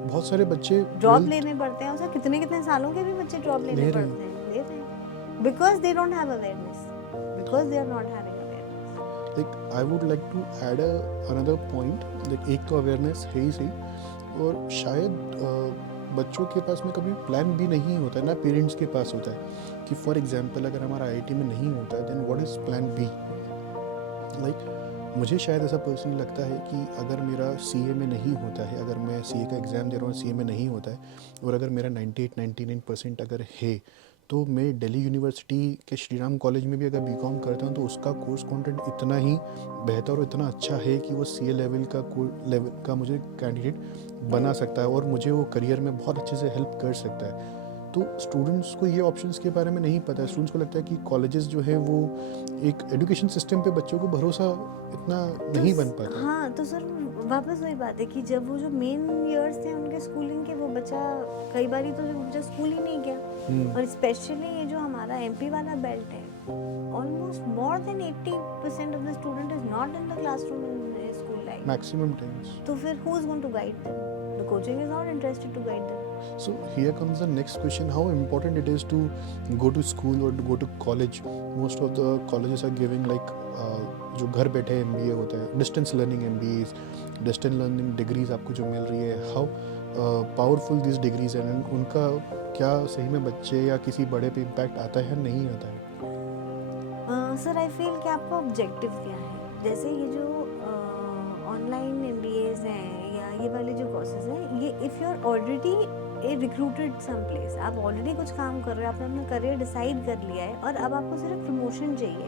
बहुत सारे बच्चे ड्रॉप लेने पड़ते हैं, उससे कितने सालों के भी बच्चे ड्रॉप लेने पड़ते हैं, ले रहे हैं, because they don't have awareness, because they are not having awareness. Like I would like to add another point, like एक तो अवेयरनेस है ही सही, और शायद बच्चों के पास में कभी प्लान भी नहीं होता है ना, पेरेंट्स के पास होता है कि फॉर एग्जांपल अगर हमारा IIT में नहीं होता है then what is plan B. Like मुझे शायद ऐसा पर्सनली लगता है कि अगर मेरा CA में नहीं होता है, अगर मैं CA का एग्ज़ाम दे रहा हूँ, CA में नहीं होता है, और अगर मेरा 98-99% अगर है, तो मैं दिल्ली यूनिवर्सिटी के श्रीराम कॉलेज में भी अगर BCom करता हूँ तो उसका कोर्स कंटेंट इतना ही बेहतर और इतना अच्छा है कि वो CA लेवल का मुझे कैंडिडेट बना सकता है, और मुझे वो करियर में बहुत अच्छे से हेल्प कर सकता है। तो स्टूडेंट्स को ये ऑप्शंस के बारे में नहीं पता है। स्टूडेंट्स को लगता है कि कॉलेजेस जो है वो एक एजुकेशन सिस्टम पे बच्चों को भरोसा इतना नहीं बन पाता। हाँ, तो सर वापस वही बात है कि जब वो जो मेन ईयर्स थे उनके स्कूलिंग के, वो बच्चा कई बार तो जो बच्चा स्कूल ही नहीं गया, और स्पेशली ये जो हमारा MP वाला बेल्ट है, almost more than 80% of the student is not in the classroom in school life maximum times. तो फिर who is going to guide them? The coaching is not interested to guide them. So here comes the next question: how important it is to go to school or to go to college? Most of the colleges are giving like जो घर बैठे MBA होता है, distance learning MBAs, distance learning degrees आपको जो मिल रही है, हाउ पावरफुल दिस डिग्रीज हैं, उनका क्या सही में बच्चे या किसी बड़े पे इम्पैक्ट आता है नहीं आता है? सर आई फील कि आपका ऑब्जेक्टिव क्या है। जैसे ये जो ऑनलाइन MBAs हैं या ये वाले जो कोर्सेज हैं, ये if you are already a recruited some place, आप ऑलरेडी कुछ काम कर रहे हो, आपने अपना करियर डिसाइड कर लिया है, और अब आपको सिर्फ प्रमोशन चाहिए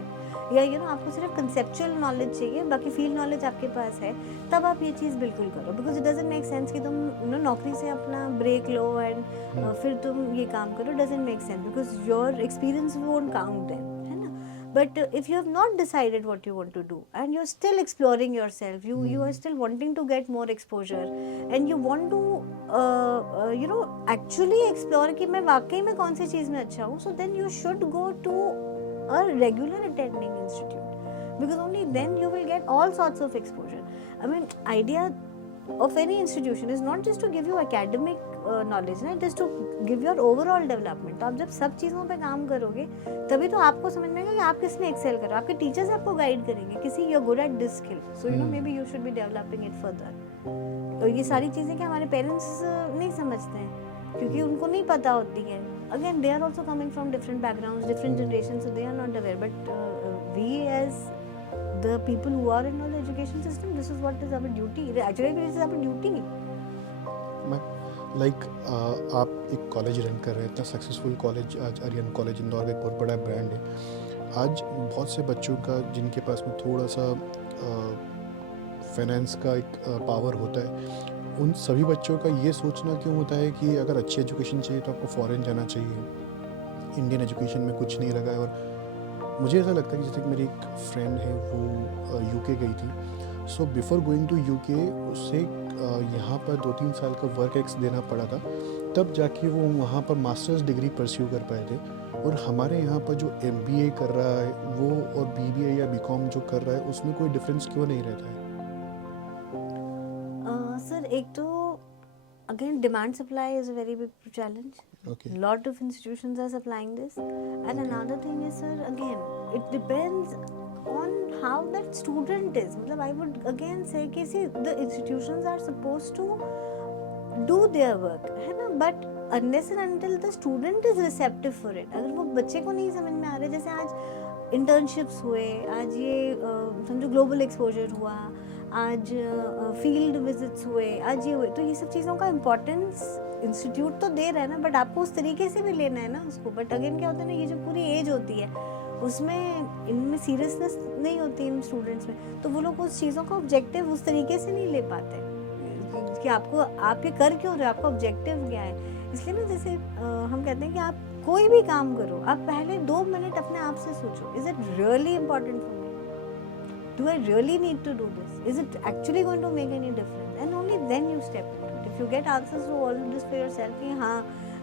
या यू नो आपको सिर्फ कंसेप्चुअल नॉलेज चाहिए, बाकी फील्ड नॉलेज आपके पास है, तब आप ये चीज़ बिल्कुल करो। Because it doesn't make sense कि तुम नौकरी से अपना ब्रेक लो एंड फिर तुम ये काम करो, doesn't make sense, because your experience won't count then, है ना। But if you have not decided what you want to do and you're still exploring yourself, you are still wanting to get more exposure and you want to you know actually explore कि मैं वाकई में कौन सी चीज़ में अच्छा हूँ, so then you should go to a regular attending institute, because only then you will get all sorts of exposure. I mean, idea of any institution is not just to give you academic knowledge ना, it is to give your overall development. तो आप जब सब चीज़ों पे काम करोगे तभी तो आपको समझ में आएगा कि आप किस में एक्सेल करो. आपके टीचर्स आपको गाइड करेंगे किसी you are good at this skill, so you know maybe you should be developing it further. और ये सारी चीज़ें कि हमारे पेरेंट्स नहीं समझते हैं क्योंकि उनको नहीं पता होती है. Again they are also coming from different backgrounds, different generation, so they are not aware. But we as the people who are in the education system, this is what is our duty. Actually it is our duty. मैं लाइक आप एक कॉलेज रन कर रहे हैं, इतना सक्सेसफुल कॉलेज, आज आर्यन कॉलेज इंदौर का एक बहुत बड़ा ब्रांड है. आज बहुत से बच्चों का जिनके पास में थोड़ा सा फाइनेंस का एक पावर होता है, उन सभी बच्चों का ये सोचना क्यों होता है कि अगर अच्छी एजुकेशन चाहिए तो आपको फॉरेन जाना चाहिए, इंडियन एजुकेशन में कुछ नहीं लगा है. और मुझे ऐसा लगता है कि जैसे कि मेरी एक फ्रेंड है वो यूके गई थी, so before going to UK उसे यहाँ पर 2-3 साल का वर्क एक्स देना पड़ा था, तब जाके वो वहाँ पर मास्टर्स डिग्री परस्यू कर पाए थे. और हमारे यहाँ पर जो MBA कर रहा है वो और BBA या BCom जो कर रहा है उसमें कोई डिफरेंस क्यों नहीं रहता है? सर एक तो again demand supply is a very big challenge. Okay. Lot of institutions are supplying this, and another thing is, sir, again it depends on how that student is. मतलब I would again say कि see the institutions are supposed to do their work, है ना, but unless and until the student is receptive for it, अगर वो बच्चे को नहीं समझ में आ रहा है, जैसे आज इंटर्नशिप्स हुए, आज ये समझो ग्लोबल एक्सपोजर हुआ, आज फील्ड विजिट्स हुए, आज ये हुए, तो ये सब चीज़ों का इम्पोर्टेंस इंस्टीट्यूट तो दे रहा है ना, बट आपको उस तरीके से भी लेना है ना उसको. बट अगेन क्या होता है ना, ये जो पूरी एज होती है उसमें इनमें सीरियसनेस नहीं होती इन स्टूडेंट्स में, तो वो लोग उस चीज़ों का ऑब्जेक्टिव उस तरीके से नहीं ले पाते कि आपको आप ये कर क्यों रहे हो, आपका ऑब्जेक्टिव क्या है. इसलिए ना जैसे हम कहते हैं कि आप कोई भी काम करो, आप पहले 2 मिनट अपने आप से सोचो, is it really important for me, do I really need to do this, is it actually going to make any difference, and only then you step into it. If you get answers to all of this for yourself कि हाँ,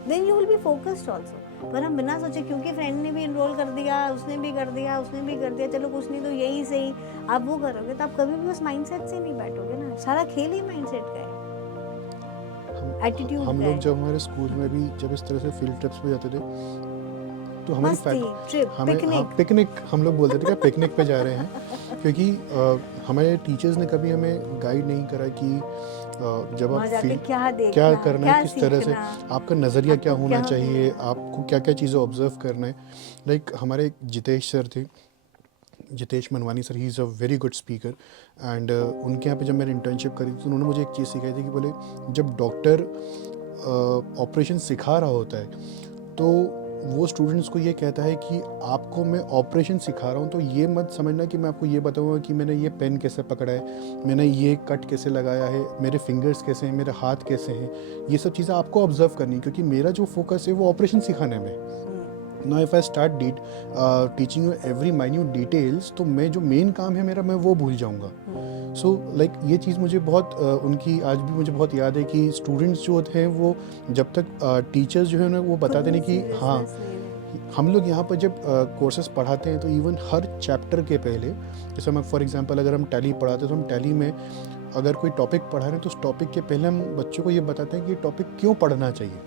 then you will be focused also. पर हम बिना सोचे क्योंकि फ्रेंड ने भी इनरोल कर दिया, उसने भी कर दिया, उसने भी कर दिया, चलो कुछ नहीं तो यही सही, आप वो करोगे तो आप कभी भी उस माइंडसेट से नहीं बैठोगे ना. सारा खेल ही माइंडसेट का है, एटीट्यूड का है. हम लोग जब हमारे स्कूल में भी जब इस तरह से फील्ड ट्रिप्स पे जाते थे तो हमारी पिकनिक हम लोग बोलते थे कि पिकनिक पे जा रहे हैं, क्योंकि हमारे टीचर्स ने कभी हमें गाइड नहीं करा कि जब आप फील्ड क्या करना है, किस तरह से आपका नज़रिया क्या होना चाहिए, आपको क्या क्या चीज़ें ऑब्जर्व करना है. लाइक हमारे जितेश सर थे, Jitesh Manwani sir, he is a very good speaker, and उनके यहाँ पे जब मैंने इंटर्नशिप करी तो उन्होंने मुझे एक चीज़ सिखाई थी कि बोले जब डॉक्टर ऑपरेशन सिखा रहा होता है तो वो स्टूडेंट्स को ये कहता है कि आपको मैं ऑपरेशन सिखा रहा हूँ, तो ये मत समझना कि मैं आपको ये बताऊँगा कि मैंने ये पेन कैसे पकड़ा है, मैंने ये कट कैसे लगाया है, मेरे फिंगर्स कैसे हैं, मेरे हाथ कैसे हैं. ये सब चीज़ें आपको ऑब्जर्व करनी है, क्योंकि मेरा जो फोकस है वो ऑपरेशन सिखाने में. Now if I start teaching you every minute details, तो मैं जो मेन काम है मेरा, मैं वो भूल जाऊँगा. सो लाइक ये चीज़ मुझे बहुत उनकी आज भी मुझे बहुत याद है कि स्टूडेंट्स जो होते हैं वो जब तक टीचर्स जो है ना वो बताते नहीं कि हाँ, हम लोग यहाँ पर जब कोर्सेज पढ़ाते हैं तो इवन हर चैप्टर के पहले, जैसे मैं फॉर एग्जांपल अगर हम टैली पढ़ाते हैं तो हम टैली में अगर कोई टॉपिक पढ़ा रहे हैं तो उस टॉपिक के पहले हम बच्चों को ये बताते हैं कि ये टॉपिक क्यों पढ़ना चाहिए.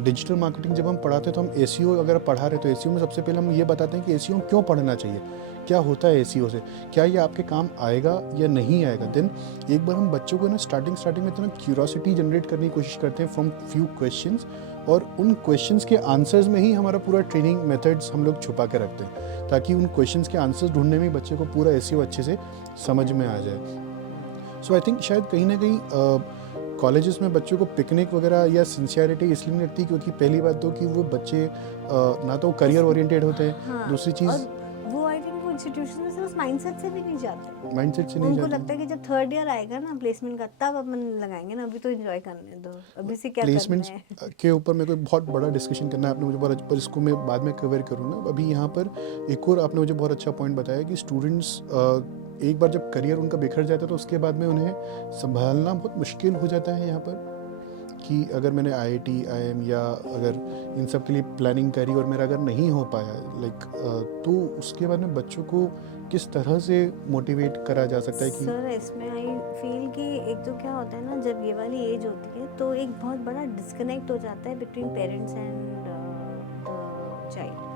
डिजिटल मार्केटिंग जब हम पढ़ाते हैं तो हम SEO अगर पढ़ा रहे हैं तो SEO में सबसे पहले हम ये बताते हैं कि SEO क्यों पढ़ना चाहिए, क्या होता है SEO से, क्या ये आपके काम आएगा या नहीं आएगा. देन एक बार हम बच्चों को ना स्टार्टिंग में इतना क्यूरियोसिटी जनरेट करने की कोशिश करते हैं फ्रॉम फ्यू क्वेश्चंस, और उन क्वेश्चंस के आंसर्स में ही हमारा पूरा ट्रेनिंग मेथड्स हम लोग छुपा के रखते हैं, ताकि उन क्वेश्चंस के आंसर्स ढूंढने में बच्चे को पूरा SEO अच्छे से समझ में आ जाए. सो आई थिंक शायद कहीं ना कहीं कॉलेजेस में बच्चों को पिकनिक वगैरह या सिंसियरिटी इसलिए नहीं लगती क्योंकि पहली बात तो कि वो बच्चे ना तो करियर ओरिएंटेड होते हैं. हाँ, दूसरी चीज़ वो आई थिंक वो इंस्टीट्यूशन में से उस माइंडसेट से भी नहीं जाते, माइंडसेट से नहीं जाते. उनको लगता है कि जब थर्ड ईयर आएगा ना प्लेसमेंट का तब अपन लगाएंगे ना, अभी तो एंजॉय करने दो, अभी से क्या करना है. के ऊपर मेरे को बहुत बड़ा डिस्कशन करना है, आपने मुझे बहुत, पर इसको मैं बाद में कवर करूँ ना. अभी यहाँ पर एक और आपने मुझे बहुत अच्छा पॉइंट बताया कि स्टूडेंट्स एक बार जब करियर उनका बिखर जाता है तो उसके बाद में उन्हें संभालना बहुत मुश्किल हो जाता है यहाँ पर, कि अगर मैंने IIT IIM या अगर इन सब के लिए प्लानिंग करी और मेरा अगर नहीं हो पाया लाइक तो उसके बाद में बच्चों को किस तरह से मोटिवेट करा जा सकता है कि सर इसमें आई फील कि एक तो क्या होता है ना, जब ये वाली एज होती है तो एक बहुत बड़ा डिस्कनेक्ट हो जाता है between parents and the child.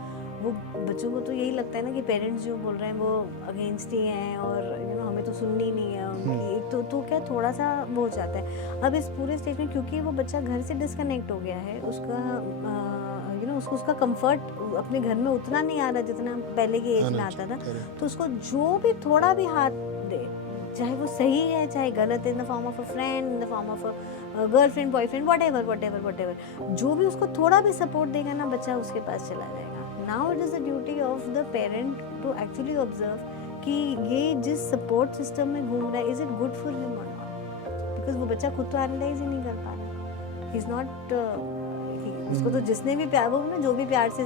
वो बच्चों को तो यही लगता है ना कि पेरेंट्स जो बोल रहे हैं वो अगेंस्ट ही हैं और हमें तो सुननी नहीं है उनकी। एक तो क्या थोड़ा सा वो हो जाता है। अब इस पूरे स्टेज में क्योंकि वो बच्चा घर से डिस्कनेक्ट हो गया है, उसको उसका कंफर्ट अपने घर में उतना नहीं आ रहा जितना पहले की एज में आता था, तो उसको जो भी थोड़ा भी हाथ दे, चाहे वो सही है चाहे गलत है, in the form of a friend, in the form of a girlfriend boyfriend, whatever, जो भी उसको थोड़ा भी सपोर्ट देगा ना, बच्चा उसके पास चला जाएगा। Now it is the duty of the parent to actually observe कि ये जिस सपोर्ट सिस्टम में घूम रहा है, is it good for him और नॉट, बिकॉज वो बच्चा खुद तो एनालाइज ही नहीं कर पा रहा। ही इज नॉट उसको तो जिसने भी प्यार, वो ना जो भी प्यार से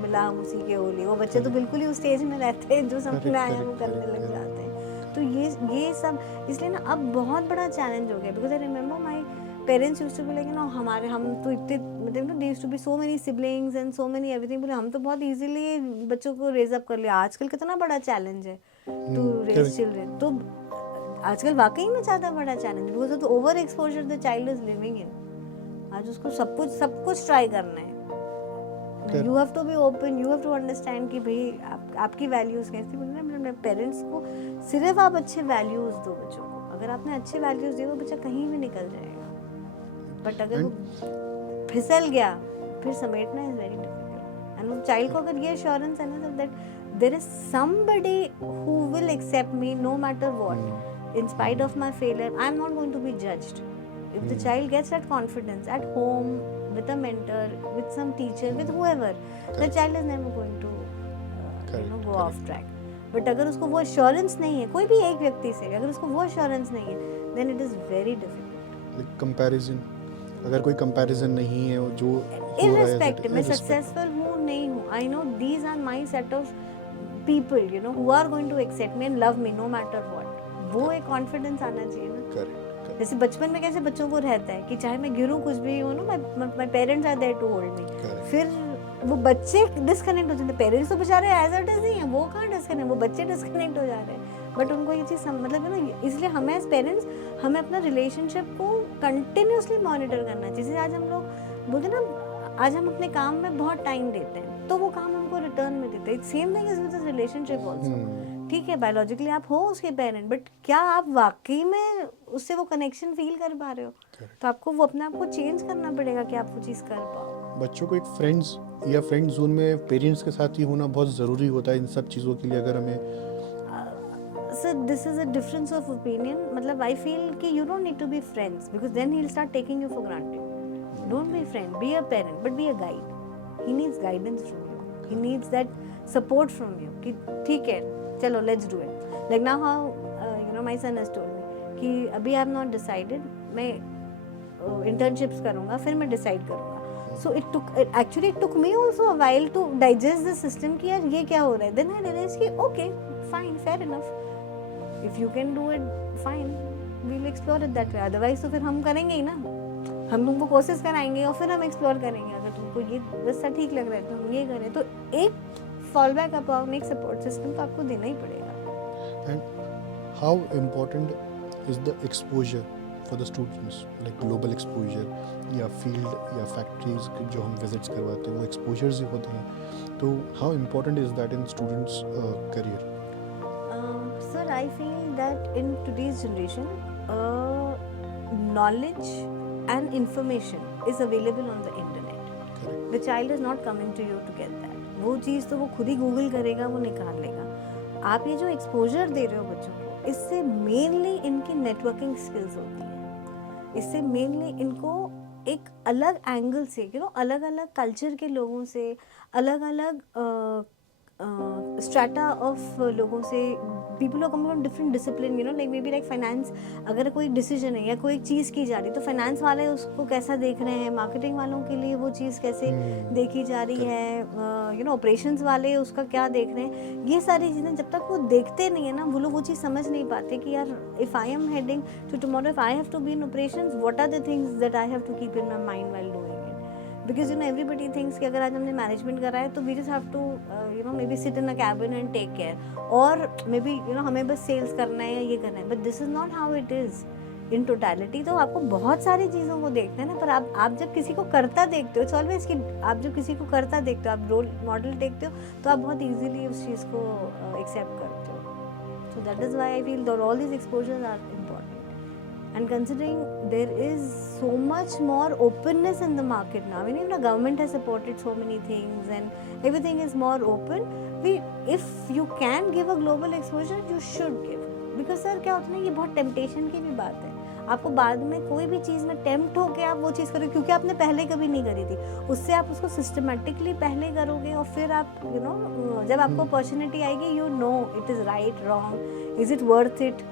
मिला उसी के होली, वो बच्चे तो बिल्कुल ही उस स्टेज में रहते हैं जो सपना आया वो करने लग जाते हैं। तो ये सब इसलिए ना अब बहुत बड़ा चैलेंज हो गया, because I remember my parents used to be like हमारे हम तो इतने मतलब there used to be so many siblings and so many everything, बोले हम तो बहुत इजीली बच्चों को रेज अप कर लिया। आजकल कितना बड़ा चैलेंज है टू रेज चिल्ड्रन, तो आजकल वाकई में ज़्यादा बड़ा challenge, because of the over exposure the child is living in. आज उसको सब कुछ ट्राई करना है। You have to be open, you have to understand कि भाई आपकी वैल्यूज़ कैसी बोल रहे हैं। पेरेंट्स को सिर्फ आप अच्छे वैल्यूज़ दो बच्चों को, अगर आपने अच्छे वैल्यूज़ दिए वो बच्चा कहीं भी निकल जाएगा। बट अगर वो फिसल गया फिर समेटना is very difficult. And child को अगर ये एश्योरेंस है ना that there is somebody who will accept me no matter what, in spite of my failure, I am not going to be judged. If the child gets that confidence at home, with a mentor, with some teacher, with whoever, the child is never going to go off track. But अगर उसको वो assurance नहीं है, कोई भी एक व्यक्ति से अगर उसको वो assurance नहीं है, then it is very difficult. Like comparison, अगर कोई comparison नहीं है जो irrespective, मैं successful हूँ नहीं हूँ, I know these are my set of people, who are going to accept me and love me no matter what. वो एक confidence आना चाहिए ना। Correct. जैसे बचपन में कैसे बच्चों को रहता है कि चाहे मैं गिरूं कुछ भी हो ना, my parents are there to hold me. फिर वो बच्चे डिस्कनेक्ट हो जाते हैं, पेरेंट्स तो बेचारे एज इट इज ही हैं, वो कहाँ डिस्कनेक्ट, वो बच्चे डिस्कनेक्ट हो जा रहे हैं। बट उनको ये चीज़ मतलब इसलिए हमें एज पेरेंट्स हमें अपना रिलेशनशिप को कंटिन्यूसली मॉनिटर करना चाहिए। जैसे आज हम लोग बोलते हैं ना, आज हम अपने काम में बहुत टाइम देते हैं तो वो काम हमको रिटर्न में देते हैं। Same thing is with this relationship also. ठीक है, बायोलॉजिकली आप हो उसके पेरेंट, बट क्या आप वाकई में उससे वो कनेक्शन फील कर पा रहे हो? तो आपको वो अपने आप को चेंज करना पड़ेगा कि आप वो चीज़ कर पाओ। बच्चों को एक फ्रेंड्स या फ्रेंड जोन में पेरेंट्स के साथ ही होना बहुत ज़रूरी होता है इन सब चीज़ों के लिए। अगर हमें sir this is a difference of opinion, मतलब आई फील कि you don't need to be friends because then he will start taking you for granted. Don't be friend, be a parent but be a guide. He needs guidance from you, he needs that support from you कि ठीक है चलो let's do it. Like now how my son has told me कि अभी आई हैव नॉट डिसाइडेड, मैं इंटर्नशिप्स करूँगा फिर मैं डिसाइड करूँगा। So it took me also a while to digest the system कि यार ये क्या हो रहा है। देन आई रियलाइज कि okay fine, fair enough, if you can do it fine, we will explore it that way. Otherwise तो फिर हम करेंगे ही ना, हम तुमको कोशिश कराएंगे और फिर हम एक्सप्लोर करेंगे। अगर तुमको ये रास्ता ठीक लग रहा है तो हम ये करें, तो एक फॉल बैक अपॉन एक सपोर्ट सिस्टम तो आपको देना ही पड़ेगा। And how important is the exposure for the students, like global exposure या फील्ड या फैक्ट्रीज जो हम विजिट्स करवाते हैं वो एक्सपोजर्स ही होते हैं, तो how important is that in students career? Sir, I feel that in today's generation, knowledge and information is available on the internet. Correct. The child is not coming to you to get that. वो चीज़ तो वो खुद ही गूगल करेगा, वो निकाल लेगा। आप ये जो एक्सपोजर दे रहे हो बच्चों को, इससे मेनली इनकी नेटवर्किंग स्किल्स होती हैं। इससे मेनली इनको एक अलग एंगल से अलग अलग कल्चर के लोगों से, अलग अलग स्ट्रैटा ऑफ लोगों से, people are coming from different discipline, you know, like maybe like finance, अगर कोई डिसीजन है या कोई चीज़ की जा रही है तो फाइनेंस वाले उसको कैसा देख रहे हैं, मार्केटिंग वालों के लिए वो चीज़ कैसे देखी जा रही है, यू नो, ऑपरेशंस वाले उसका क्या देख रहे हैं, ये सारी चीज़ें जब तक वो देखते नहीं है ना, वो लोग वो चीज़ समझ नहीं पाते कि यार if I am heading to tomorrow, if I have to be in operations, what are the things that I have to keep in my mind while doing it, because you know everybody thinks कि अगर आज हमने मैनेजमेंट करा है तो we just have to you know maybe sit in a cabin and take care, और मे बी यू नो हमें बस सेल्स करना है या ये करना है, but this is not how it is in totality. तो आपको बहुत सारी चीज़ों को देखते हैं ना, पर आप जब किसी को करता देखते हो, इट्स ऑलवेज कि आप जब किसी को करता देखते हो, आप रोल मॉडल देखते हो, तो आप बहुत ईजिली उस चीज़ को एक्सेप्ट करते हो। So that is why I feel that all these exposures are important, and considering there is so much more openness in the market now, I mean, the government has supported so many things and everything is more open, if you can give a global exposure you should give, because sir क्या होता है ना, ये बहुत temptation की भी बात है, आपको बाद में कोई भी चीज़ में टेम्प्ट होके आप वो चीज़ करोगे क्योंकि आपने पहले कभी नहीं करी थी, उससे आप उसको सिस्टमेटिकली पहले करोगे और फिर आप यू नो जब आपको अपॉर्चुनिटी आएगी, you know it is right wrong, is it worth it,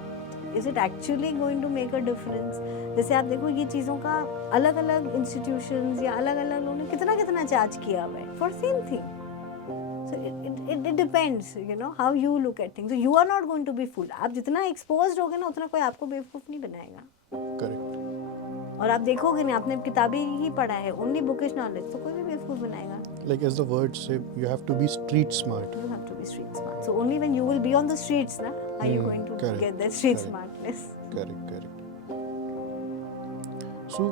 is it actually going to make a difference. जैसे आप देखो ये चीज़ों का अलग अलग इंस्टीट्यूशंस या अलग अलग लोगों ने कितना कितना चार्ज किया हुआ है for same thing. So it depends you know how you look at things, you are not going to be full, आप जितना एक्सपोज होगे ना उतना कोई आपको बेवकूफ़ नहीं बनाएगा। करेक्ट। और आप देखोगे नहीं, आपने किताबें ही पढ़ा है, ओनली बुकिश नॉलेज, तो कोई भी बेवकूफ़ बनाएगा। Like as the word say, you have to be street smart. You have to be street smart. So only when you will be on the streets, na, are you going to correct, get that street correct. smartness. Correct. So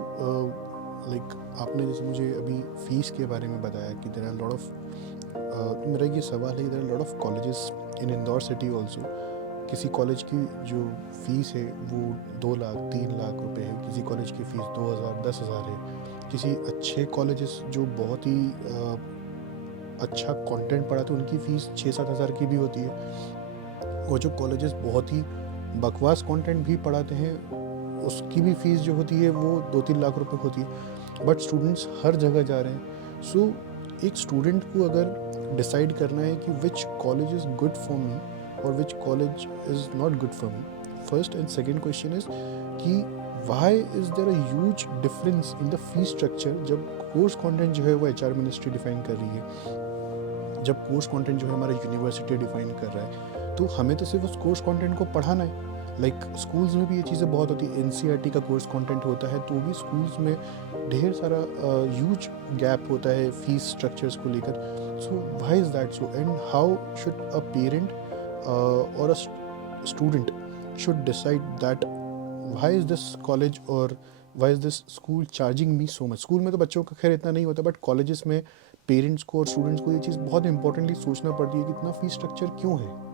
like आपने जैसे मुझे अभी फीस के बारे में बताया कि there are a lot of मेरा ये सवाल है, there are a lot of colleges in Indore city also, किसी कॉलेज की जो फीस है वो 2 लाख 3 लाख रुपए है, किसी कॉलेज की फ़ीस 2000 10,000 है, किसी अच्छे कॉलेजेस जो बहुत ही अच्छा कंटेंट पढ़ाते हैं उनकी फ़ीस 6-7 हज़ार की भी होती है, और जो कॉलेजेस बहुत ही बकवास कंटेंट भी पढ़ाते हैं उसकी भी फ़ीस जो होती है वो 2-3 लाख रुपए होती है, बट स्टूडेंट्स हर जगह जा रहे हैं। सो एक स्टूडेंट को अगर डिसाइड करना है कि which college is good for me और which college is not good for me, first and second question is कि why is there a huge difference in the fee structure जब कोर्स कंटेंट जो है वो HR मिनिस्ट्री डिफाइन कर रही है, जब कोर्स कंटेंट जो है हमारा यूनिवर्सिटी डिफाइन कर रहा है, तो हमें तो सिर्फ उस कोर्स कंटेंट को पढ़ाना है। लाइक स्कूल्स में भी ये चीज़ें बहुत होती है, NCERT का कोर्स कंटेंट होता है तो भी स्कूल्स में ढेर सारा ह्यूज गैप होता है फीस स्ट्रक्चर्स को लेकर। So why is that so, and how should a parent और a student should decide that why is this college और why is this school charging me so much. School में तो बच्चों का खैर इतना नहीं होता, बट कॉलेजेस में पेरेंट्स को और स्टूडेंट्स को ये चीज़ बहुत इंपॉर्टेंटली सोचना पड़ती है कि इतना फीस स्ट्रक्चर क्यों है।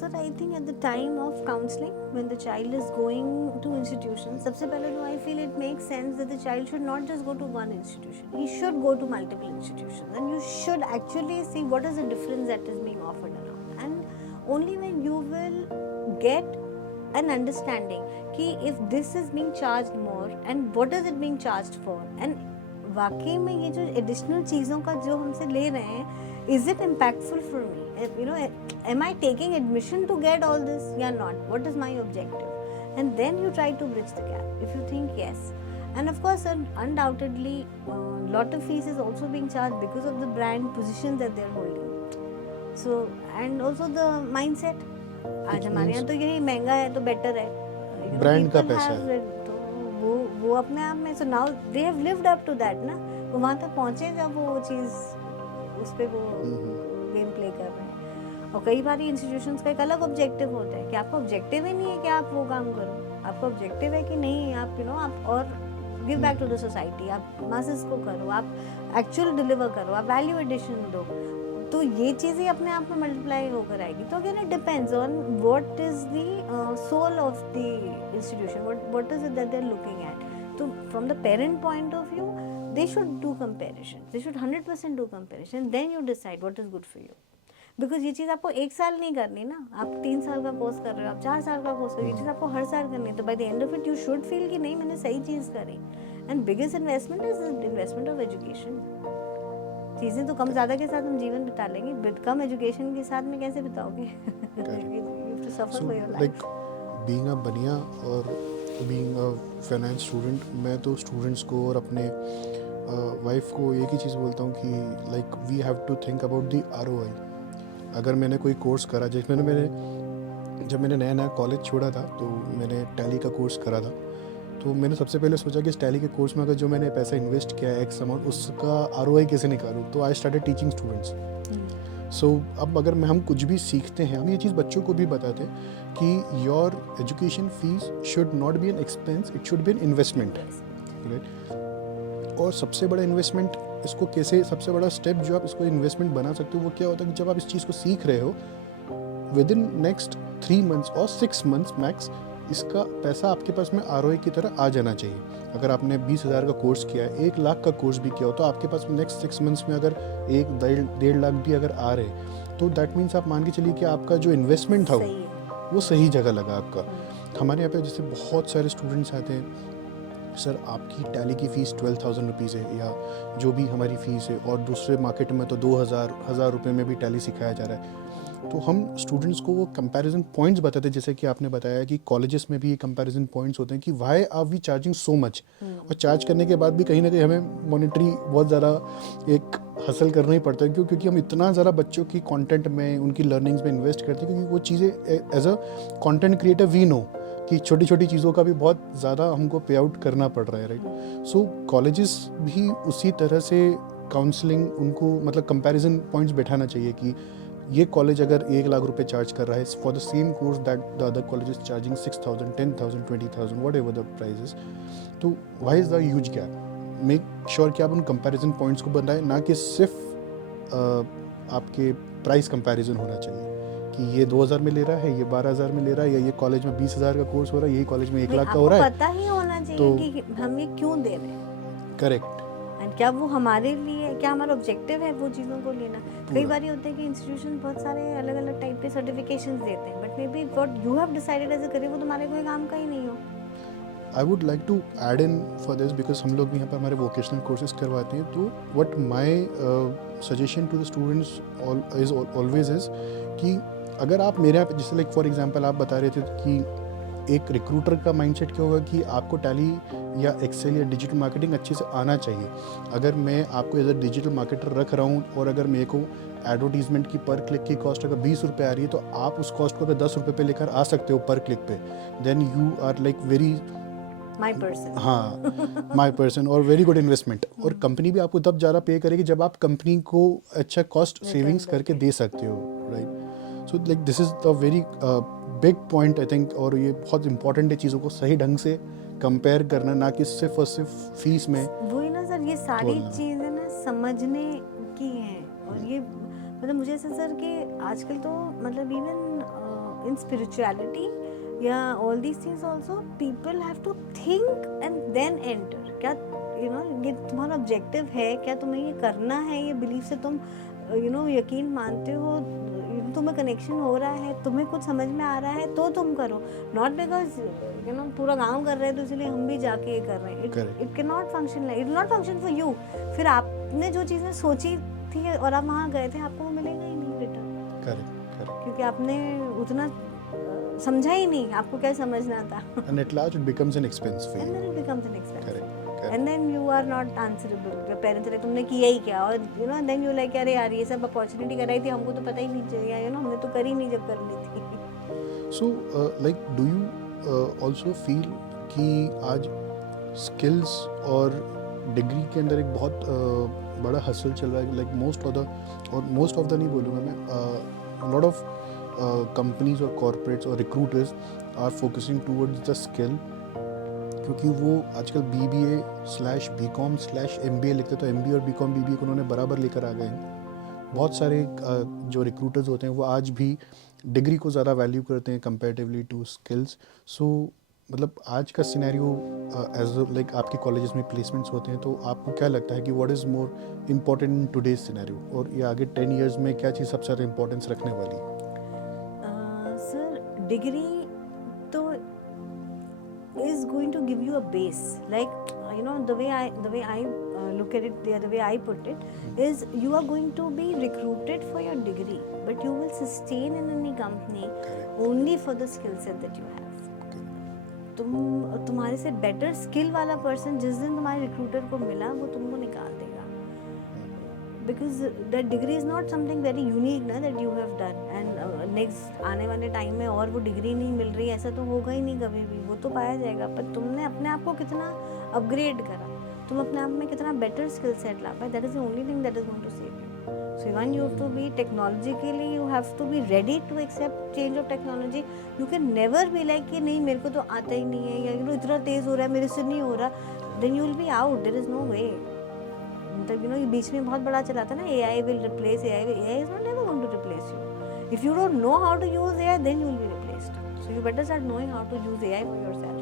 Sir, I think at the time of counseling, when the child is going to institutions, सबसे पहले तो I feel it makes sense that the child should not just go to one institution. He should go to multiple institutions, and you should actually see what is the difference that is being offered around. And only when you will get an understanding कि if this is being charged more and what is it being charged for, and वाकई में ये जो एडिशनल चीज़ों का जो हमसे ले रहे हैं, is it impactful for me? You know, am I taking admission to get all this या not? What is my objective? And then you try to bridge the gap. If you think yes, and of course, undoubtedly, lot of fees is also being charged because of the brand positions that they're holding. So, and also the mindset. आज हमारे यहाँ तो यही महंगा है तो बेटर है, ब्रांड का पैसा है, तो वो अपने आप में, so now they have lived up to that ना, वो वहाँ तक पहुँचे जब वो चीज़ उस पर वो गेम प्ले कर रहे हैं। और कई बार इंस्टीट्यूशंस का एक अलग ऑब्जेक्टिव होता है कि आपका ऑब्जेक्टिव ही नहीं है कि आप वो काम करो, आपका ऑब्जेक्टिव है कि नहीं आप यू नो आप और give back to the society, आप मासेस को करो, आप एक्चुअल डिलीवर करो, आप वैल्यू एडिशन दो, तो ये चीज़ें अपने आप में मल्टीप्लाई होकर आएगी। तो again it depends on what is the soul of the institution, what is it that they are looking at. तो from the parent point of view they should do comparison, they should 100% do comparison, then you decide what is good for you, because ये चीज़ आपको 1 साल नहीं करनी ना, आप 3 साल का कोर्स कर रहे हो, आप 4 साल का कोर्स कर रहे हो, ये चीज़ आपको हर साल करनी है, तो by the end of it you should feel कि नहीं मैंने सही चीज़ करी। And biggest investment is investment of education. चीज़ें तो कम ज़्यादा के साथ हम जीवन बिता लेंगे, बट कम एजुकेशन के साथ में कैसे बिताओगे? So like being a बनिया और being a finance student, मैं तो स्टूडेंट्स को और अपने वाइफ को एक ही चीज़ बोलता हूँ कि like we have to think about the ROI। अगर मैंने कोई कोर्स करा, जब मैंने नया नया कॉलेज छोड़ा था तो मैंने टैली का कोर्स करा था। तो मैंने सबसे पहले सोचा कि इस टैली के कोर्स में अगर जो मैंने पैसा इन्वेस्ट किया है एक्स अमाउंट, उसका ROI कैसे निकालूँ। तो आई स्टार्टेड टीचिंग स्टूडेंट्स। सो अब अगर हम कुछ भी सीखते हैं, हम ये चीज़ बच्चों को भी बताते हैं कि your education fees should not be an expense, it should be an investment, right. और सबसे बड़ा इन्वेस्टमेंट इसको कैसे, सबसे बड़ा स्टेप जो आप इसको इन्वेस्टमेंट बना सकते हो वो क्या होता है कि जब आप इस चीज़ को सीख रहे हो, विद इन नेक्स्ट 3 मंथ्स और 6 मंथ्स मैक्स इसका पैसा आपके पास में ROI की तरह आ जाना चाहिए। अगर आपने 20,000 का कोर्स किया है, 1 लाख का कोर्स भी किया हो, तो आपके पास नेक्स्ट 6 मंथ्स में अगर 1-1.5 लाख भी अगर आ रहे, तो दैट मीन्स आप मान के चलिए कि आपका जो इन्वेस्टमेंट था वो सही जगह लगा आपका। हमारे यहाँ पे जैसे बहुत सारे स्टूडेंट्स आते हैं, सर आपकी टैली की फ़ीस 12,000 रुपीज़ है या जो भी हमारी फ़ीस है, और दूसरे मार्केट में तो 2,000 रुपये में भी टैली सिखाया जा रहा है। तो हम स्टूडेंट्स को वो कंपैरिजन पॉइंट्स बताते हैं, जैसे कि आपने बताया कि कॉलेजेस में भी ये कंपैरिजन पॉइंट्स होते हैं कि why are we charging so much. और चार्ज करने के बाद भी कहीं ना कहीं हमें मॉनेटरी बहुत ज़्यादा एक हासिल करना ही पड़ता है, क्योंकि हम इतना ज़्यादा बच्चों की कंटेंट में, उनकी लर्निंग्स में इन्वेस्ट करते हैं, क्योंकि वो चीज़ें as a content creator we know कि छोटी छोटी चीज़ों का भी बहुत ज़्यादा हमको पे आउट करना पड़ रहा है, राइट। सो कॉलेजेस भी उसी तरह से काउंसलिंग, उनको मतलब कंपैरिजन पॉइंट्स बैठाना चाहिए कि ये कॉलेज अगर 1 लाख रुपए चार्ज कर रहा है for the same course that the other college is charging 6,000, 10,000, 20,000, whatever the prices, तो why is the huge gap. Make sure कि आप उन कंपैरिजन पॉइंट्स को बनाएं, ना कि सिर्फ आपके प्राइस कंपैरिजन होना चाहिए कि ये 2,000 में ले रहा है, ये 12,000 में ले रहा है, या ये कॉलेज में 20,000 का कोर्स हो रहा है, यही कॉलेज में 1 लाख का हो रहा है। पता ही होना चाहिए तो कि हम ये क्यों दे रहे हैं। करेक्ट। एंड क्या वो हमारे लिए, क्या हमारा ऑब्जेक्टिव है वो चीज़ों को लेना। कई बार ये होता है कि इंस्टीट्यूशन बहुत सारे अलग अलग टाइप के सर्टिफिकेशंस देते हैं, but maybe what you have decided as a career वो तुम्हारे कोई काम का ही नहीं हो। I would like to add in for this, because हम लोग भी यहाँ पर हमारे वोकेशनल कोर्सेज करवाते हैं। तो what my suggestion to the students is always is कि अगर आप मेरे यहाँ पे, जैसे लाइक फॉर एग्जांपल आप बता रहे थे कि एक रिक्रूटर का माइंडसेट क्या होगा कि आपको टैली या एक्सेल या डिजिटल मार्केटिंग अच्छे से आना चाहिए। अगर मैं आपको एज अ डिजिटल मार्केटर रख रहा हूँ और अगर मेरे को एडवर्टीजमेंट की पर क्लिक की कॉस्ट अगर 20 रुपये आ रही है, तो आप उस कॉस्ट को अगर 10 रुपये पे लेकर आ सकते हो पर क्लिक पे, then you are like very my person. हाँ, माय पर्सन, और वेरी गुड इन्वेस्टमेंट। और कंपनी भी आपको तब ज़्यादा पे करेगी जब आप कंपनी को अच्छा कॉस्ट सेविंग्स करके दे सकते हो, right. So like this is the very big point I think, और ये बहुत इंपॉर्टेंट है चीज़ों को सही ढंग से कंपेयर करना, ना कि सिर्फ और सिर्फ फीस में। वही ना सर, ये सारी चीज़ें ना समझने की हैं। और ये मतलब मुझे ऐसा सर कि आजकल तो मतलब इवन इन स्पिरिचुअलिटी या all these things also people have to think and then enter. क्या ये तुम्हारा ऑब्जेक्टिव है, क्या तुम्हें ये करना है, ये बिलीफ से तुम यकीन मानते हो, तुम्हें कनेक्शन हो रहा है, तुम्हें कुछ समझ में आ रहा है तो तुम करो। नॉट बिकॉज पूरा गांव कर रहे हैं तो इसलिए हम भी जाके ये कर रहे हैं। It can not function like, it will not function for you. फिर आपने जो चीज़ें सोची थी और आप वहाँ गए थे, आपको वो मिलेगा ही नहीं रिटर्न। करेक्ट, क्योंकि आपने उतना समझा ही नहीं, आपको क्या समझना था। And at large it becomes an expense for you. And then it becomes an expense. Correct. And then you are not answerable. Your parents like तुमने किया ही क्या, और then you like अरे यार ये सब अपॉर्चुनिटी कराई थी, हमको तो पता ही नहीं चला, हमने तो करी नहीं जब करनी थी। So like do you also feel कि आज skills और डिग्री के अंदर एक बहुत बड़ा हसल चल रहा है, like most of the नहीं बोलूँगा मैं, lot of companies और corporates और recruiters are focusing towards the skill, क्योंकि वो आजकल BBA/BCom/MBA लिखते, तो MBA और BCom BBA को उन्होंने बराबर लेकर आ गए हैं। बहुत सारे जो रिक्रूटर्स होते हैं वो आज भी डिग्री को ज़्यादा वैल्यू करते हैं कंपैरेटिवली टू स्किल्स। सो मतलब आज का सिनेरियो एज लाइक आपके कॉलेजेस में प्लेसमेंट्स होते हैं, तो आपको क्या लगता है कि what is more important in today's scenario, और ये आगे 10 years में क्या चीज़ सबसे ज़्यादा इंपॉर्टेंस रखने वाली है? सर डिग्री तो is going to give you a base, like the way I look at it the other way I put it, is you are going to be recruited for your degree, but you will sustain in any company only for the skill set that you have. तुम्हारे से बेटर स्किल वाला पर्सन जिस दिन तुम्हारे रिक्रूटर को मिला वो तुमको निकाल देगा, because that degree is not something very unique ना that you have done, and next आने वाले टाइम में और वो डिग्री नहीं मिल रही, ऐसा तो होगा ही नहीं कभी भी, वो तो पाया जाएगा, पर तुमने अपने आप को कितना अपग्रेड करा, तुम अपने आप में कितना बेटर स्किल सेट ला पाए, that is the only thing that is going to save you. So when you have to be technologically, you have to be ready to accept change of technology. You can never be like कि नहीं मेरे को तो आता ही नहीं है, या you know इतना तेज हो रहा है मेरे से नहीं हो रहा, then you will be out. There is no way. मतलब you know ये बीच में बहुत बड़ा चला था ना, AI will replace AI. AI is not never going to replace you. If you don't know how to use AI, then you will be replaced. So you better start knowing how to use AI for yourself.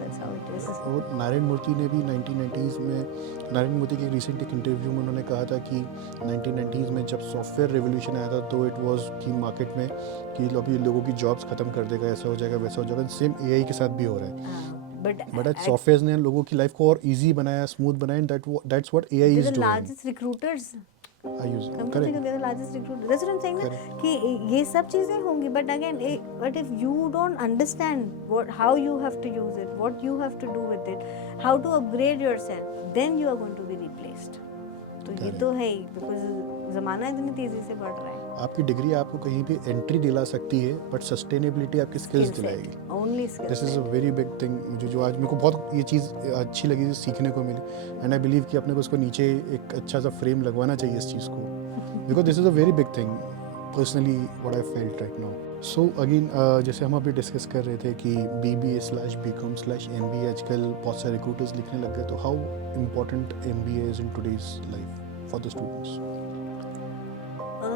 That's how it is. और नारायण मूर्ति ने भी 1990s में, नारायण मूर्ति के रिसेंट एक इंटरव्यू में उन्होंने कहा था कि 1990s में जब सॉफ्टवेयर रेवोल्यूशन आया था तो इट वाज कि मार्केट में कि अभी लोगों की जॉब्स खत्म कर देगा, ऐसा हो जाएगा वैसा हो जाएगा. सेम एआई के साथ भी हो रहा है. बट आज सॉफ्टवेयर ने लोगों की लाइफ को और इजी बनाया, स्मूथ बनाया, and that's what AI is doing. The largest recruiters I use it. companies Correct. are the largest recruiter. That's what I'm saying ना Correct. कि ये सब चीजें होंगी, but again but if you don't understand how you have to use it, what you have to do with it, how to upgrade yourself, then you are going to be replaced. तो ये तो है ही, because ज़माना इतनी तेजी से बढ़ रहा है. आपकी डिग्री आपको कहीं भी एंट्री दिला सकती है, बट सस्टेनेबिलिटी आपकी स्किल्स दिलाएगी. Only skills. This is a very big thing जो आज मेरे को बहुत ये चीज़ अच्छी लगी, सीखने को मिली, एंड आई बिलीव कि अपने को उसको नीचे एक अच्छा सा फ्रेम लगवाना चाहिए इस चीज़ को, because this is a very big thing personally what I felt right now. So again जैसे हम अभी डिस्कस कर रहे थे कि BBA/BCom/MBA आजकल बहुत सारे रिक्रूटर्स लिखने लग गए, तो how important MBA is in today's life for the students?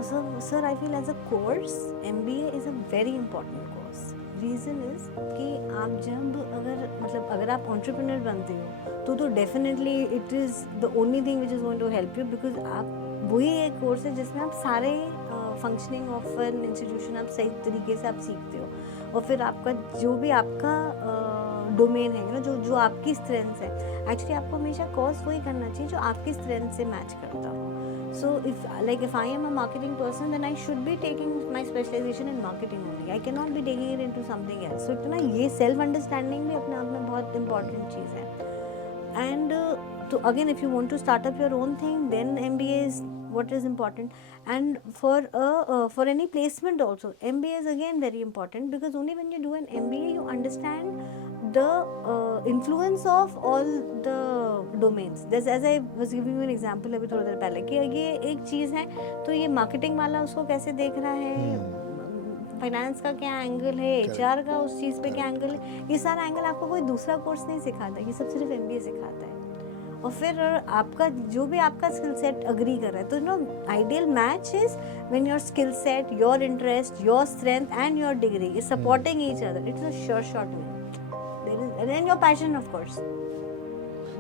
So sir, I feel as a course MBA is a very important course. Reason is कि आप जब अगर आप entrepreneur बनते हो तो definitely it is the only thing which is going to help you, because आप वही एक कोर्स है जिसमें आप सारे फंक्शनिंग ऑफ एन इंस्टीट्यूशन आप सही तरीके से आप सीखते हो, और फिर आपका जो भी आपका डोमेन है ना, जो आपकी स्ट्रेंथ है, एक्चुअली आपको हमेशा कोर्स वही करना चाहिए जो आपकी स्ट्रेंथ से मैच करता हो. So if I am a marketing person, then I should be taking my specialization in marketing only. I cannot be taking it into something else. So इतना ये self understanding भी अपने आप में बहुत important चीज़ है. And so again, if you want to start up your own thing, then MBA is what is important. And for any placement also, MBA is again very important, because only when you do an MBA you understand the influence of all the domains. As I was giving you an example अभी थोड़ा देर पहले कि ये एक चीज़ है तो ये मार्केटिंग वाला उसको कैसे देख रहा है, फाइनेंस का क्या एंगल है, HR का उस चीज़ पे क्या एंगल है, ये सारा एंगल आपको कोई दूसरा कोर्स नहीं सिखाता, ये सब सिर्फ MBA सिखाता है. और फिर आपका जो भी आपका स्किल सेट अग्री कर रहा है, तो no ideal match is when your skill set, your interest, your strength and your degree is supporting each other. It's a sure shot win. There is and your passion of course.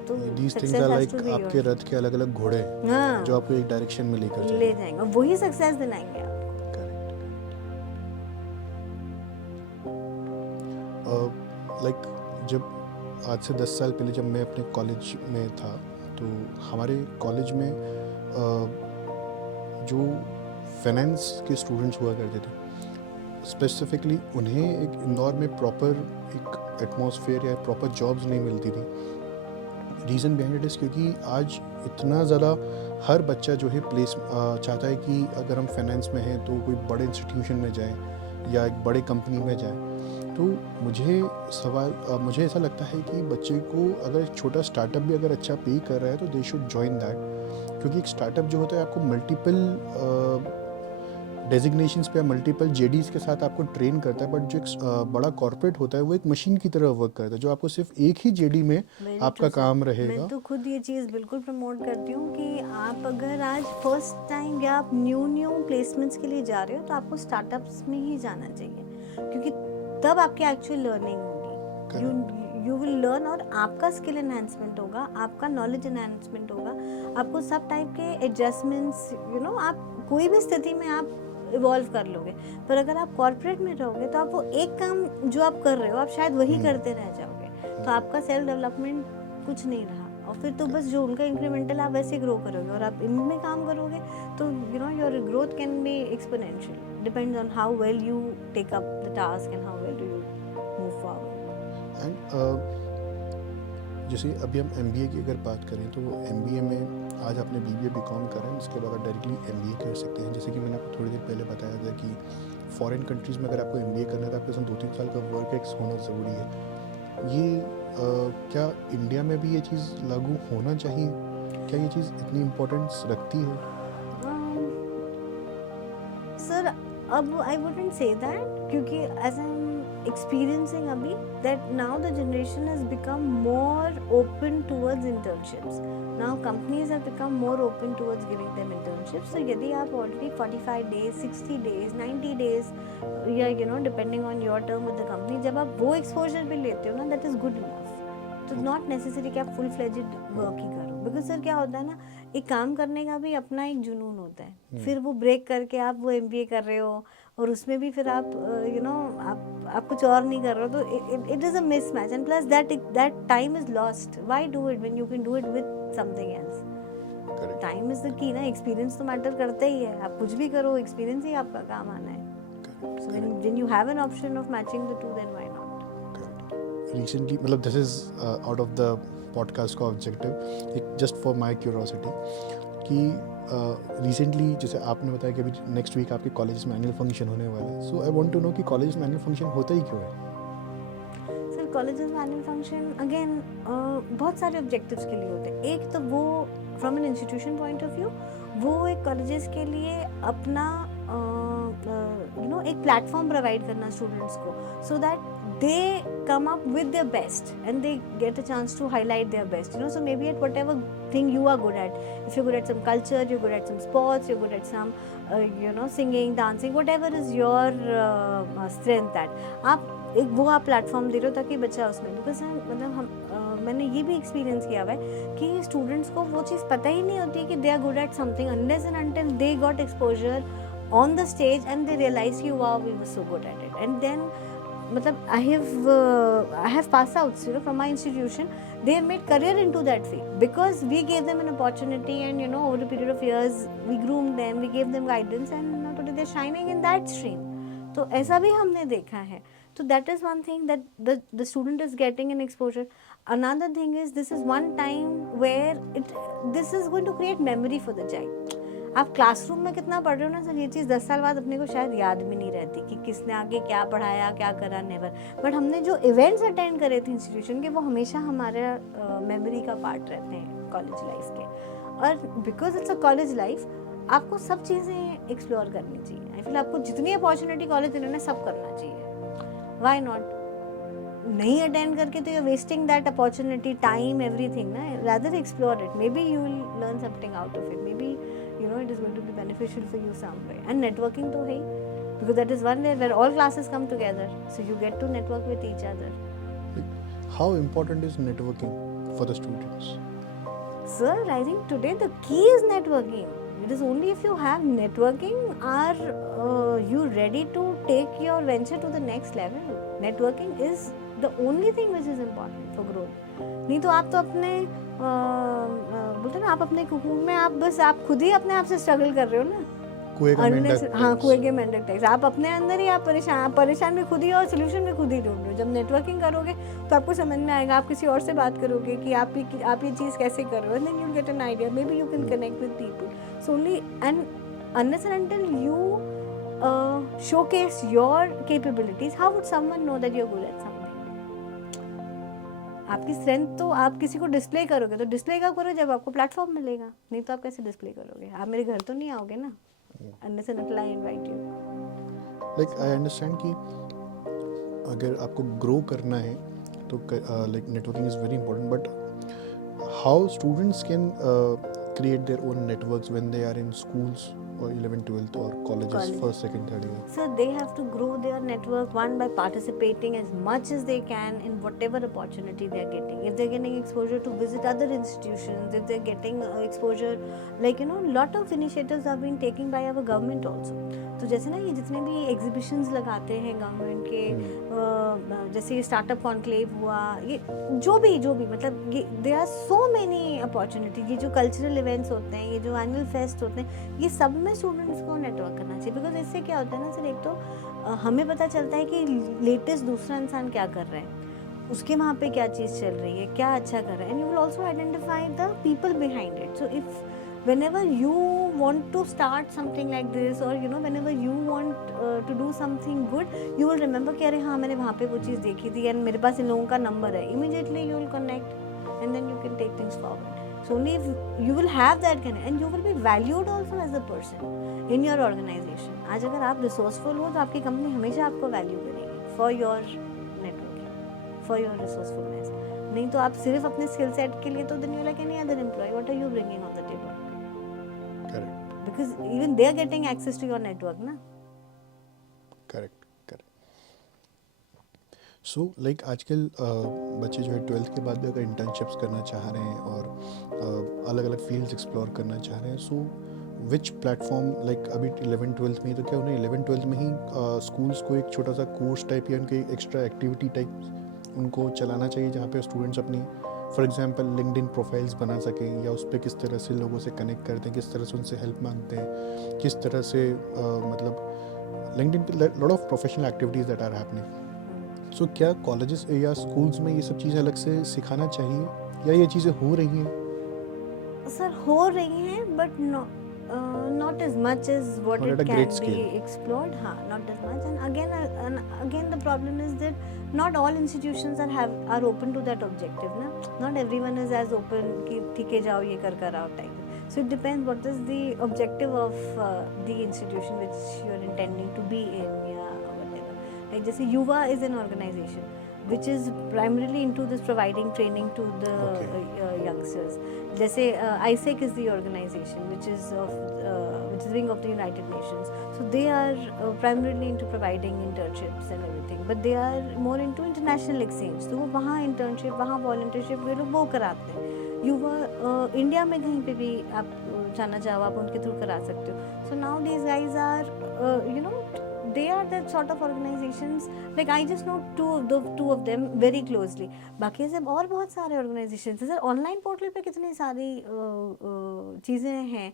तो these things are like आपके रथ के अलग अलग घोड़े जो आपको एक डायरेक्शन में लेकर ले जाएंगे, और वही सक्सेस दिलाएंगे आपको. लाइक जब आज से 10 साल पहले जब मैं अपने कॉलेज में था, तो हमारे कॉलेज में जो फाइनेंस के स्टूडेंट्स हुआ करते थे, स्पेसिफिकली उन्हें एक इंदौर में प्रॉपर एक एटमॉस्फेयर या प्रॉपर जॉब्स नहीं मिलती थी. रीज़न बिहाइंड इट इज़ क्योंकि आज इतना ज़्यादा हर बच्चा जो है चाहता है कि अगर हम फाइनेंस में हैं तो कोई बड़े इंस्टीट्यूशन में जाएं या एक बड़े कंपनी में जाएं. तो मुझे ऐसा लगता है कि बच्चे को अगर एक छोटा स्टार्टअप भी अगर अच्छा पे कर रहा है तो दे शुड जॉइन दैट, क्योंकि एक स्टार्टअप जो होता है आपको मल्टीपल डेजिग्नेशंस पे मल्टीपल JDs के साथ आपको ट्रेन करता है, बट जो एक बड़ा कॉर्पोरेट होता है वो एक मशीन की तरह वर्क करता है, जो आपको सिर्फ एक ही JD में आपका काम रहेगा. मैं तो खुद ये चीज़ बिल्कुल प्रमोट करती हूँ कि आप अगर आज फर्स्ट टाइम या आप न्यू प्लेसमेंट्स के लिए जा रहे हो तो आपको स्टार्टअप्स में ही जाना चाहिए, क्योंकि तब आपकी एक्चुअल लर्निंग होगी. यू विल लर्न, और आपका स्किल एनहांसमेंट होगा, आपका नॉलेज एनहांसमेंट होगा, आपको सब टाइप के एडजस्टमेंट्स आप कोई भी स्थिति में आप इवॉल्व कर लोगे. पर अगर आप कॉर्पोरेट में रहोगे तो आप वो एक काम जो आप कर रहे हो आप शायद वही करते रह जाओगे, तो आपका सेल्फ डेवलपमेंट कुछ नहीं रहा. और फिर तो बस जो उनका इंक्रीमेंटल आप वैसे ग्रो करोगे और आप इनमें काम करोगे तो you know your growth can be exponential, depends on how well you take up the task and how well do you move forward. And जैसे अभी हम MBA की अगर बात करें तो MBA में आज आपने BBA BCom करा है, उसके बाद आप डायरेक्टली MBA कर सकते हैं। जैसे कि मैंने आपको थोड़ी देर पहले बताया था कि फॉरेन कंट्रीज़ में अगर आपको MBA करना है तो आपके साथ 2-3 साल का वर्क एक्स होना ज़रूरी है। ये क्या इंडिया में भी ये चीज़ लागू होना चाहिए? क्या ये चीज़ इतनी इम्पोर्टेंस रखती है? सर अब आई वुडंट से दैट, क्योंकि as I am experiencing abhi that now the generation has become more open towards internships. Now companies have become more open towards giving them internships. So yadi aap already 45 days, 60 days, 90 days या you know depending on your term with the company, जब आप वो exposure भी लेते हो ना, that is good enough. तो नॉट नेसेसरी कि आप फुल फ्लेजेड वर्क ही करो, बिकॉज सर क्या होता है ना, एक काम करने का भी अपना एक जुनून होता है, फिर वो ब्रेक करके आप वो MBA कर रहे हो और उसमें भी फिर आप यू नो आप कुछ और नहीं कर रहे हो, तो it is a mismatch and plus that time is lost. Why do it when you can do it with something else? Time is the key ना, एक्सपीरियंस तो मैटर करता ही है, आप कुछ भी करो एक्सपीरियंस ही आपका काम आना है. So when you have an option of matching the two, then why not? Recently, मतलब this is out of the podcast का objective, just for my curiosity, कि रिसेंटली जैसे आपने बताया कि अभी नेक्स्ट वीक आपके कॉलेज में एनुअल फंक्शन होने वाला है, सो आई वांट टू नो कि कॉलेज में एनुअल फंक्शन होता ही क्यों है? सर कॉलेजेस में एनुअल फंक्शन अगेन बहुत सारे ऑब्जेक्टिव्स के लिए होते हैं. एक तो वो from an institution point of view वो एक कॉलेजेस के लिए अपना यू नो एक प्लेटफॉर्म प्रोवाइड करना स्टूडेंट्स को, so that they come up with their best and they get a chance to highlight their best, you know. So maybe at whatever thing you are good at, if you're good at some culture, you're good at some sports, you're good at some you know singing, dancing, whatever is your strength, that आप एक वो आप प्लेटफॉर्म दे रहे हो ताकि बच्चा उसमें, बिकॉज मतलब हम मैंने ये भी एक्सपीरियंस किया हुआ है कि स्टूडेंट्स को वो चीज़ पता ही नहीं होती कि they are good at something unless and until they got exposure on the stage and they realize कि wow we were so good at it. And then मतलब I have passed out, you know, from my institution. They have made career into that field because we gave them an opportunity, and you know over a period of years we groomed them, we gave them guidance, and today they're shining in that stream. तो ऐसा भी हमने देखा है. So that is one thing that the student is getting an exposure. Another thing is this is one time where this is going to create memory for the child. आप क्लासरूम में कितना पढ़ रहे हो ना सर, ये चीज़ 10 साल बाद अपने को शायद याद भी नहीं रहती कि किसने आगे क्या पढ़ाया क्या करा, नेवर. बट हमने जो इवेंट्स अटेंड करे थे इंस्टीट्यूशन के वो हमेशा हमारे मेमोरी का पार्ट रहते हैं कॉलेज लाइफ के. और because it's a college life आपको सब चीज़ें एक्सप्लोर करनी चाहिए. आई फील आपको जितनी अपॉर्चुनिटी कॉलेज देने में सब करना चाहिए. Why not? नहीं अटेंड करके तो you are wasting that opportunity, time, everything ना. Rather explore it, maybe you will learn something out of it, maybe you know it is going to be beneficial for you some way. And networking to hai, because that is one where all classes come together, so you get to network with each other. How important is networking for the students? Sir, I think today the key is networking. It is only if you have networking are you ready to take your venture to the next level. Networking is the only thing which is important for growth. नहीं तो आप तो अपने बोलते ना आप अपने कुकून में आप खुद ही अपने आप से स्ट्रगल कर रहे हो ना. कुएं का मेंढक. हाँ, कुएं के मेंढक टाइप्स. आप अपने अंदर ही आप परेशान भी खुद ही और सोल्यूशन भी खुद ही ढूंढ रहे हो. जब नेटवर्किंग करोगे तो आपको समझ में आएगा, आप किसी और से बात करोगे कि आप ये चीज़ कैसे कर रहे हो, and then you get an idea, maybe you can connect with people. So only and unless and until you showcase your capabilities, how would someone know that you're good at something? आपकी स्ट्रेंथ तो आप किसी को डिस्प्ले करोगे तो डिस्प्ले कब करो, जब आपको प्लेटफॉर्म मिलेगा. नहीं तो आप कैसे डिस्प्ले करोगे? आप मेरे घर तो नहीं आओगे ना unless and until I invite you. Like I understand कि अगर आपको ग्रो करना है तो like networking is very important, but how students can create their own networks when they are in schools or 11th 12th or colleges College. first second third year? So they have to grow their network, one, by participating as much as they can in whatever opportunity they are getting. If they're getting exposure to visit other institutions, if they're getting exposure, like lot of initiatives are being taken by our government also. तो जैसे ना ये जितने भी एग्जीबिशंस लगाते हैं गवर्नमेंट के, जैसे ये स्टार्टअप कॉन्क्लेव हुआ, ये जो भी मतलब ये there are so many opportunity, ये जो कल्चरल इवेंट्स होते हैं, ये जो एनुअल फेस्ट होते हैं, ये सब में स्टूडेंट्स को नेटवर्क करना चाहिए। बिकॉज इससे क्या होता है ना सर, एक तो हमें पता चलता है कि लेटेस्ट दूसरा इंसान क्या कर रहा है, उसके वहाँ पे क्या चीज़ चल रही है, क्या अच्छा कर रहा है, and you will also identify the people behind it. So if whenever you want to start something like this, or whenever you want to do something good, you will remember कि अरे हाँ मैंने वहाँ पे वो चीज़ देखी थी एंड मेरे पास इन लोगों का नंबर है, immediately you will connect and then you can take things forward. So only if you will have that connect and you will be valued also as a person in your organization. आज अगर आप resourceful हो तो आपकी कंपनी हमेशा आपको वैल्यू करेगी for your networking, for your resourcefulness. नहीं तो आप सिर्फ अपने स्किल सेट के लिए तो then you're like any other employee, what are you bringing on the table? Correct. Because even they are getting access to your network, na? Correct. So like आजकल बच्चे जो है 12th के बाद भी अगर इंटर्नशिप्स करना चाह रहे हैं और अलग अलग फील्ड्स एक्सप्लोर करना चाह रहे हैं, सो विच प्लेटफॉर्म, लाइक अभी 11th 12th में तो क्या उन्हें 11th 12th में ही स्कूल्स को एक छोटा सा कोर्स टाइप या उनके एक्स्ट्रा एक्टिविटी टाइप उनको चलाना चाहिए जहाँ पे स्टूडेंट्स अपनी फॉर एग्जांपल लिंक्डइन प्रोफाइल्स बना सकें, या उस पर किस तरह से लोगों से कनेक्ट करते हैं, किस तरह से उनसे हेल्प मांगते हैं, किस तरह से मतलब लिंक्डइन पे lot of professional activities that are happening. So क्या कॉलेजेस या स्कूल्स में ये सब चीज़ें अलग से सिखाना चाहिए या ये चीज़ें हो रही हैं? सर हो रही हैं but not as much as what Not it at a can great be scale. explored, not as much. And again the problem is that not all institutions are open to that objective, na? Not everyone is as open कि ठीक है जाओ ये कर आओ type. So it depends what is the objective of the institution which you are intending to be in, yeah, whatever. Like जैसे युवा is an organization which is primarily into this providing training to the youngsters. जैसे ISEC is the organization which is wing of the United Nations. So they are primarily into providing internships and everything, but they are more into international exchange. तो वो वहाँ internship, वहाँ volunteership वे लोग वो कराते हैं। युवा इंडिया में कहीं पे भी आप जाना चाहो आप उनके थ्रू करा सकते हो. So now these guys are they are that sort of organizations. Like I just know two of them very closely. बाकी ऐसे और बहुत सारे organizations हैं. सर ऑनलाइन पोर्टल पे कितनी सारी चीज़ें हैं,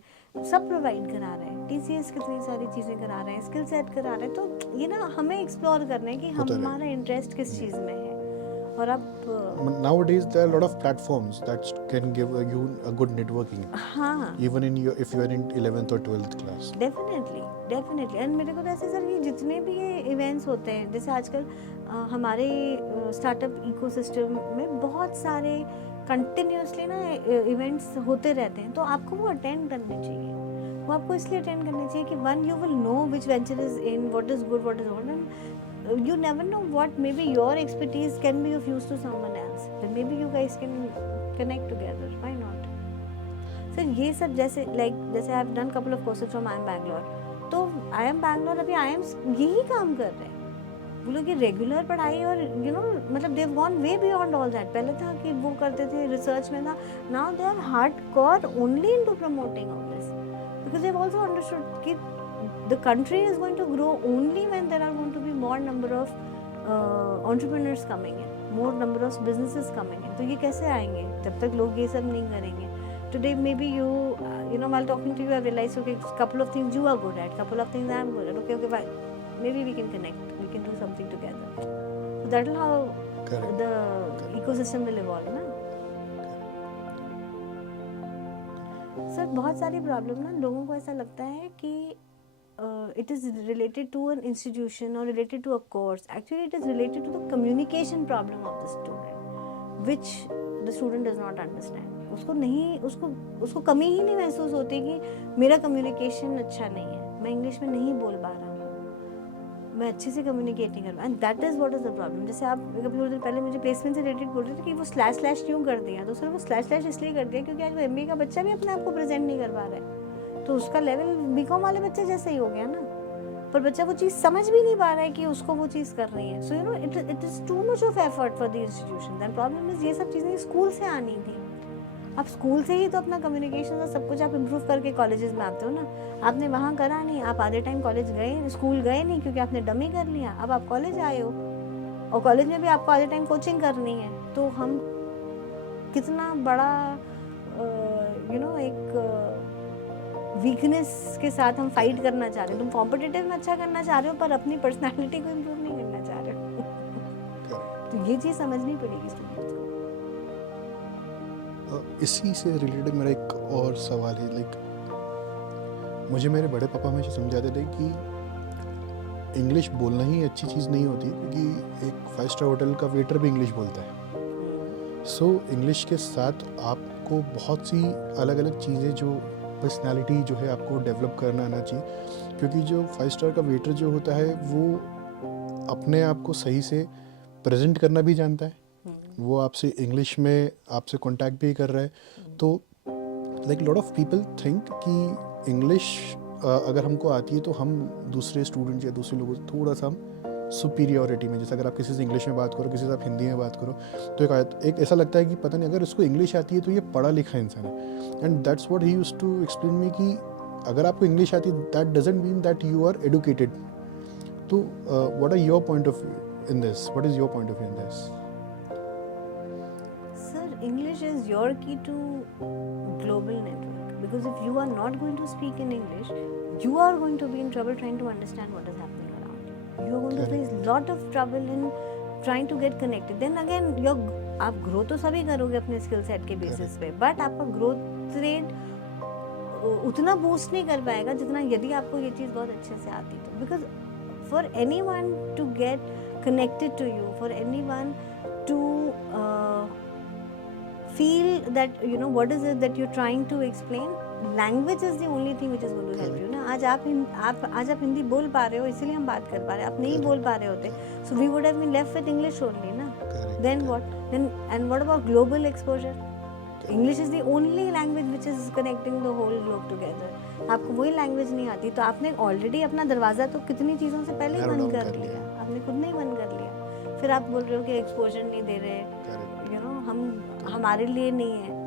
सब प्रोवाइड करा रहे हैं. TCS कितनी सारी चीज़ें करा रहे हैं, स्किल सेट करा रहे हैं. तो ये ना हमें एक्सप्लोर करना है कि हमारा इंटरेस्ट किस चीज़ में है. और अब nowadays there are a lot of platforms that can give you a good networking. हाँ, even in your if you are in 11th or 12th class. Definitely and मेरे को तो ऐसे सर ये जितने भी ये इवेंट्स होते हैं, जैसे आजकल हमारे स्टार्टअप इकोसिस्टम में बहुत सारे कंटिन्यूसली ना इवेंट्स होते रहते हैं, तो आपको वो अटेंड करने चाहिए. वो आपको इसलिए अटेंड करने चाहिए कि one you will know which venture is in, what is good, what is not, and you never know what maybe your expertise can be of use to someone else. Then maybe you guys can connect together. Why not? Sir, ये सब जैसे I have done couple of courses from IIM Bangalore. तो IIM Bangalore अभी IIM यही काम कर रहे हैं. वो लोग ये रेगुलर पढ़ाई और मतलब they've gone way beyond all that. पहले था कि वो करते थे रिसर्च में था. Now they are hardcore only into promoting all this because they've also understood कि the country is going to grow only when there are going to be more number of entrepreneurs coming in, more number of businesses coming in. तो ये कैसे आएंगे जब तक लोग ये सब नहीं करेंगे. Today maybe you while talking to you I realized okay, couple of things you are good at, couple of things I am good at. Okay, fine. Maybe we can connect, we can do something together. So that will how Correct. the ecosystem will evolve, ना. सर बहुत सारी प्रॉब्लम ना लोगों को ऐसा लगता है कि it is related to an institution or related to a course. Actually it is related to the communication problem of the student, which the student does not understand. उसको कमी ही नहीं महसूस होती कि मेरा कम्युनिकेशन अच्छा नहीं है, मैं इंग्लिश में नहीं बोल पा रहा हूँ, मैं अच्छे से कम्युनिकेट नहीं कर रहा. And that is what is the problem. जैसे आप कभी थोड़ी देर पहले मुझे प्लेसमेंट से रिलेटेड बोल रहे थे कि वो स्लैश क्यों कर दिया, तो सर वो स्लैश इसलिए कर दिया क्योंकि आज वो MBA का बच्चा भी अपने आप को प्रेजेंट नहीं कर पा रहा है. तो उसका लेवल बीकॉम वाले बच्चे जैसे ही हो गया ना, पर बच्चा वो चीज़ समझ भी नहीं पा रहा है कि उसको वो चीज़ कर रही है. So you know it is too much of effort for the institution. And problem is ये सब चीज़ें स्कूल से आनी थी. आप स्कूल से ही तो अपना कम्युनिकेशन और सब कुछ आप इम्प्रूव करके कॉलेजेस में आते हो ना. आपने वहाँ करा नहीं, आप आधे टाइम कॉलेज गए, स्कूल गए नहीं क्योंकि आपने डमी कर लिया. अब आप कॉलेज आए हो और कॉलेज में भी आपको आधे टाइम कोचिंग करनी है. तो हम कितना बड़ा यू नो एक वीकनेस के साथ हम फाइट करना चाह रहे हो. तुम कॉम्पिटिटिव में अच्छा करना चाह रहे हो पर अपनी पर्सनालिटी को इम्प्रूव नहीं करना चाह रहे हो. तो ये चीज़ समझनी पड़ेगी स्टूडेंट्स को. इसी से रिलेटेड मेरा एक और सवाल है. लाइक मुझे मेरे बड़े पापा हमेशा समझाते थे कि इंग्लिश बोलना ही अच्छी चीज़ नहीं होती, क्योंकि एक 5 स्टार होटल का वेटर भी इंग्लिश बोलता है. सो इंग्लिश के साथ आपको बहुत सी अलग अलग चीज़ें, जो पर्सनालिटी जो है आपको डेवलप करना आना चाहिए. क्योंकि जो 5 स्टार का वेटर जो होता है वो अपने आप को सही से प्रेजेंट करना भी जानता है. वो आपसे इंग्लिश में आपसे कांटेक्ट भी कर रहा है. तो like lot of people think कि इंग्लिश अगर हमको आती है तो हम दूसरे स्टूडेंट या दूसरे लोगों से थोड़ा सा सुपीरियोरिटी में, जैसे अगर आप किसी से इंग्लिश में बात करो, किसी से आप हिंदी में बात करो, तो एक ऐसा लगता है कि पता नहीं अगर इसको इंग्लिश आती है तो ये पढ़ा लिखा इंसान है. And that's what he used to explain me कि अगर आपको इंग्लिश आती है that doesn't mean that you are educated. तो what are your point of view in this? What is your point of view in this? Sir, English is your key to global network, because if you are not going to speak in English, you are going to be in trouble trying to understand what is happening around you. You are going to face lot of trouble in trying to get connected. Then again, आप ग्रो तो सभी करोगे अपने स्किल सेट के बेसिस पे, बट आपका ग्रोथ रेट उतना बूस्ट नहीं कर पाएगा जितना यदि आपको ये चीज़ बहुत अच्छे से आती तो. Because for anyone to get connected to you, for anyone to feel that you know what is it that you're trying to explain, language is the only thing which is going to help you ना. आज आप हिंदी बोल पा रहे हो इसीलिए हम बात कर पा रहे हैं. आप नहीं बोल पा रहे होते, so we would have been left with English only ना. Then what? And what about global exposure? English is the only language which is connecting the whole globe together. आपको वही लैंग्वेज नहीं आती तो आपने ऑलरेडी अपना दरवाज़ा तो कितनी चीज़ों से पहले ही बंद कर लिया. आपने खुद नहीं बंद कर लिया. फिर आप बोल रहे हो कि एक्सपोजर नहीं दे रहे, यू नो हम हमारे लिए नहीं है.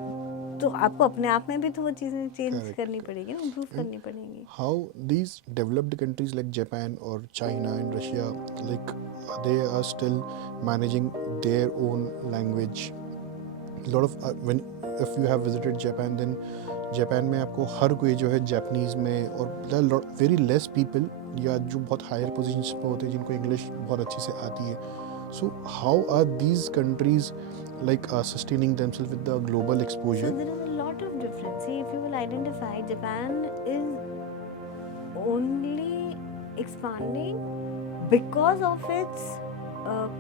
तो आपको अपने आप में भी तो वो चीज़ें चेंज करनी पड़ेगी ना, इम्प्रूव करनी पड़ेंगी. How these developed countries like Japan or China and Russia, like they are still managing their own language. A lot of when if you have visited Japan, then Japan में आपको हर कोई जो है जापानीज़ में, और वेरी लेस पीपल या जो बहुत हायर पोजीशंस पे होते हैं जिनको इंग्लिश बहुत अच्छे से आती है. So how are these countries like sustaining themselves with the global exposure? So there is a lot of difference. See, if you will identify, Japan is only expanding because of its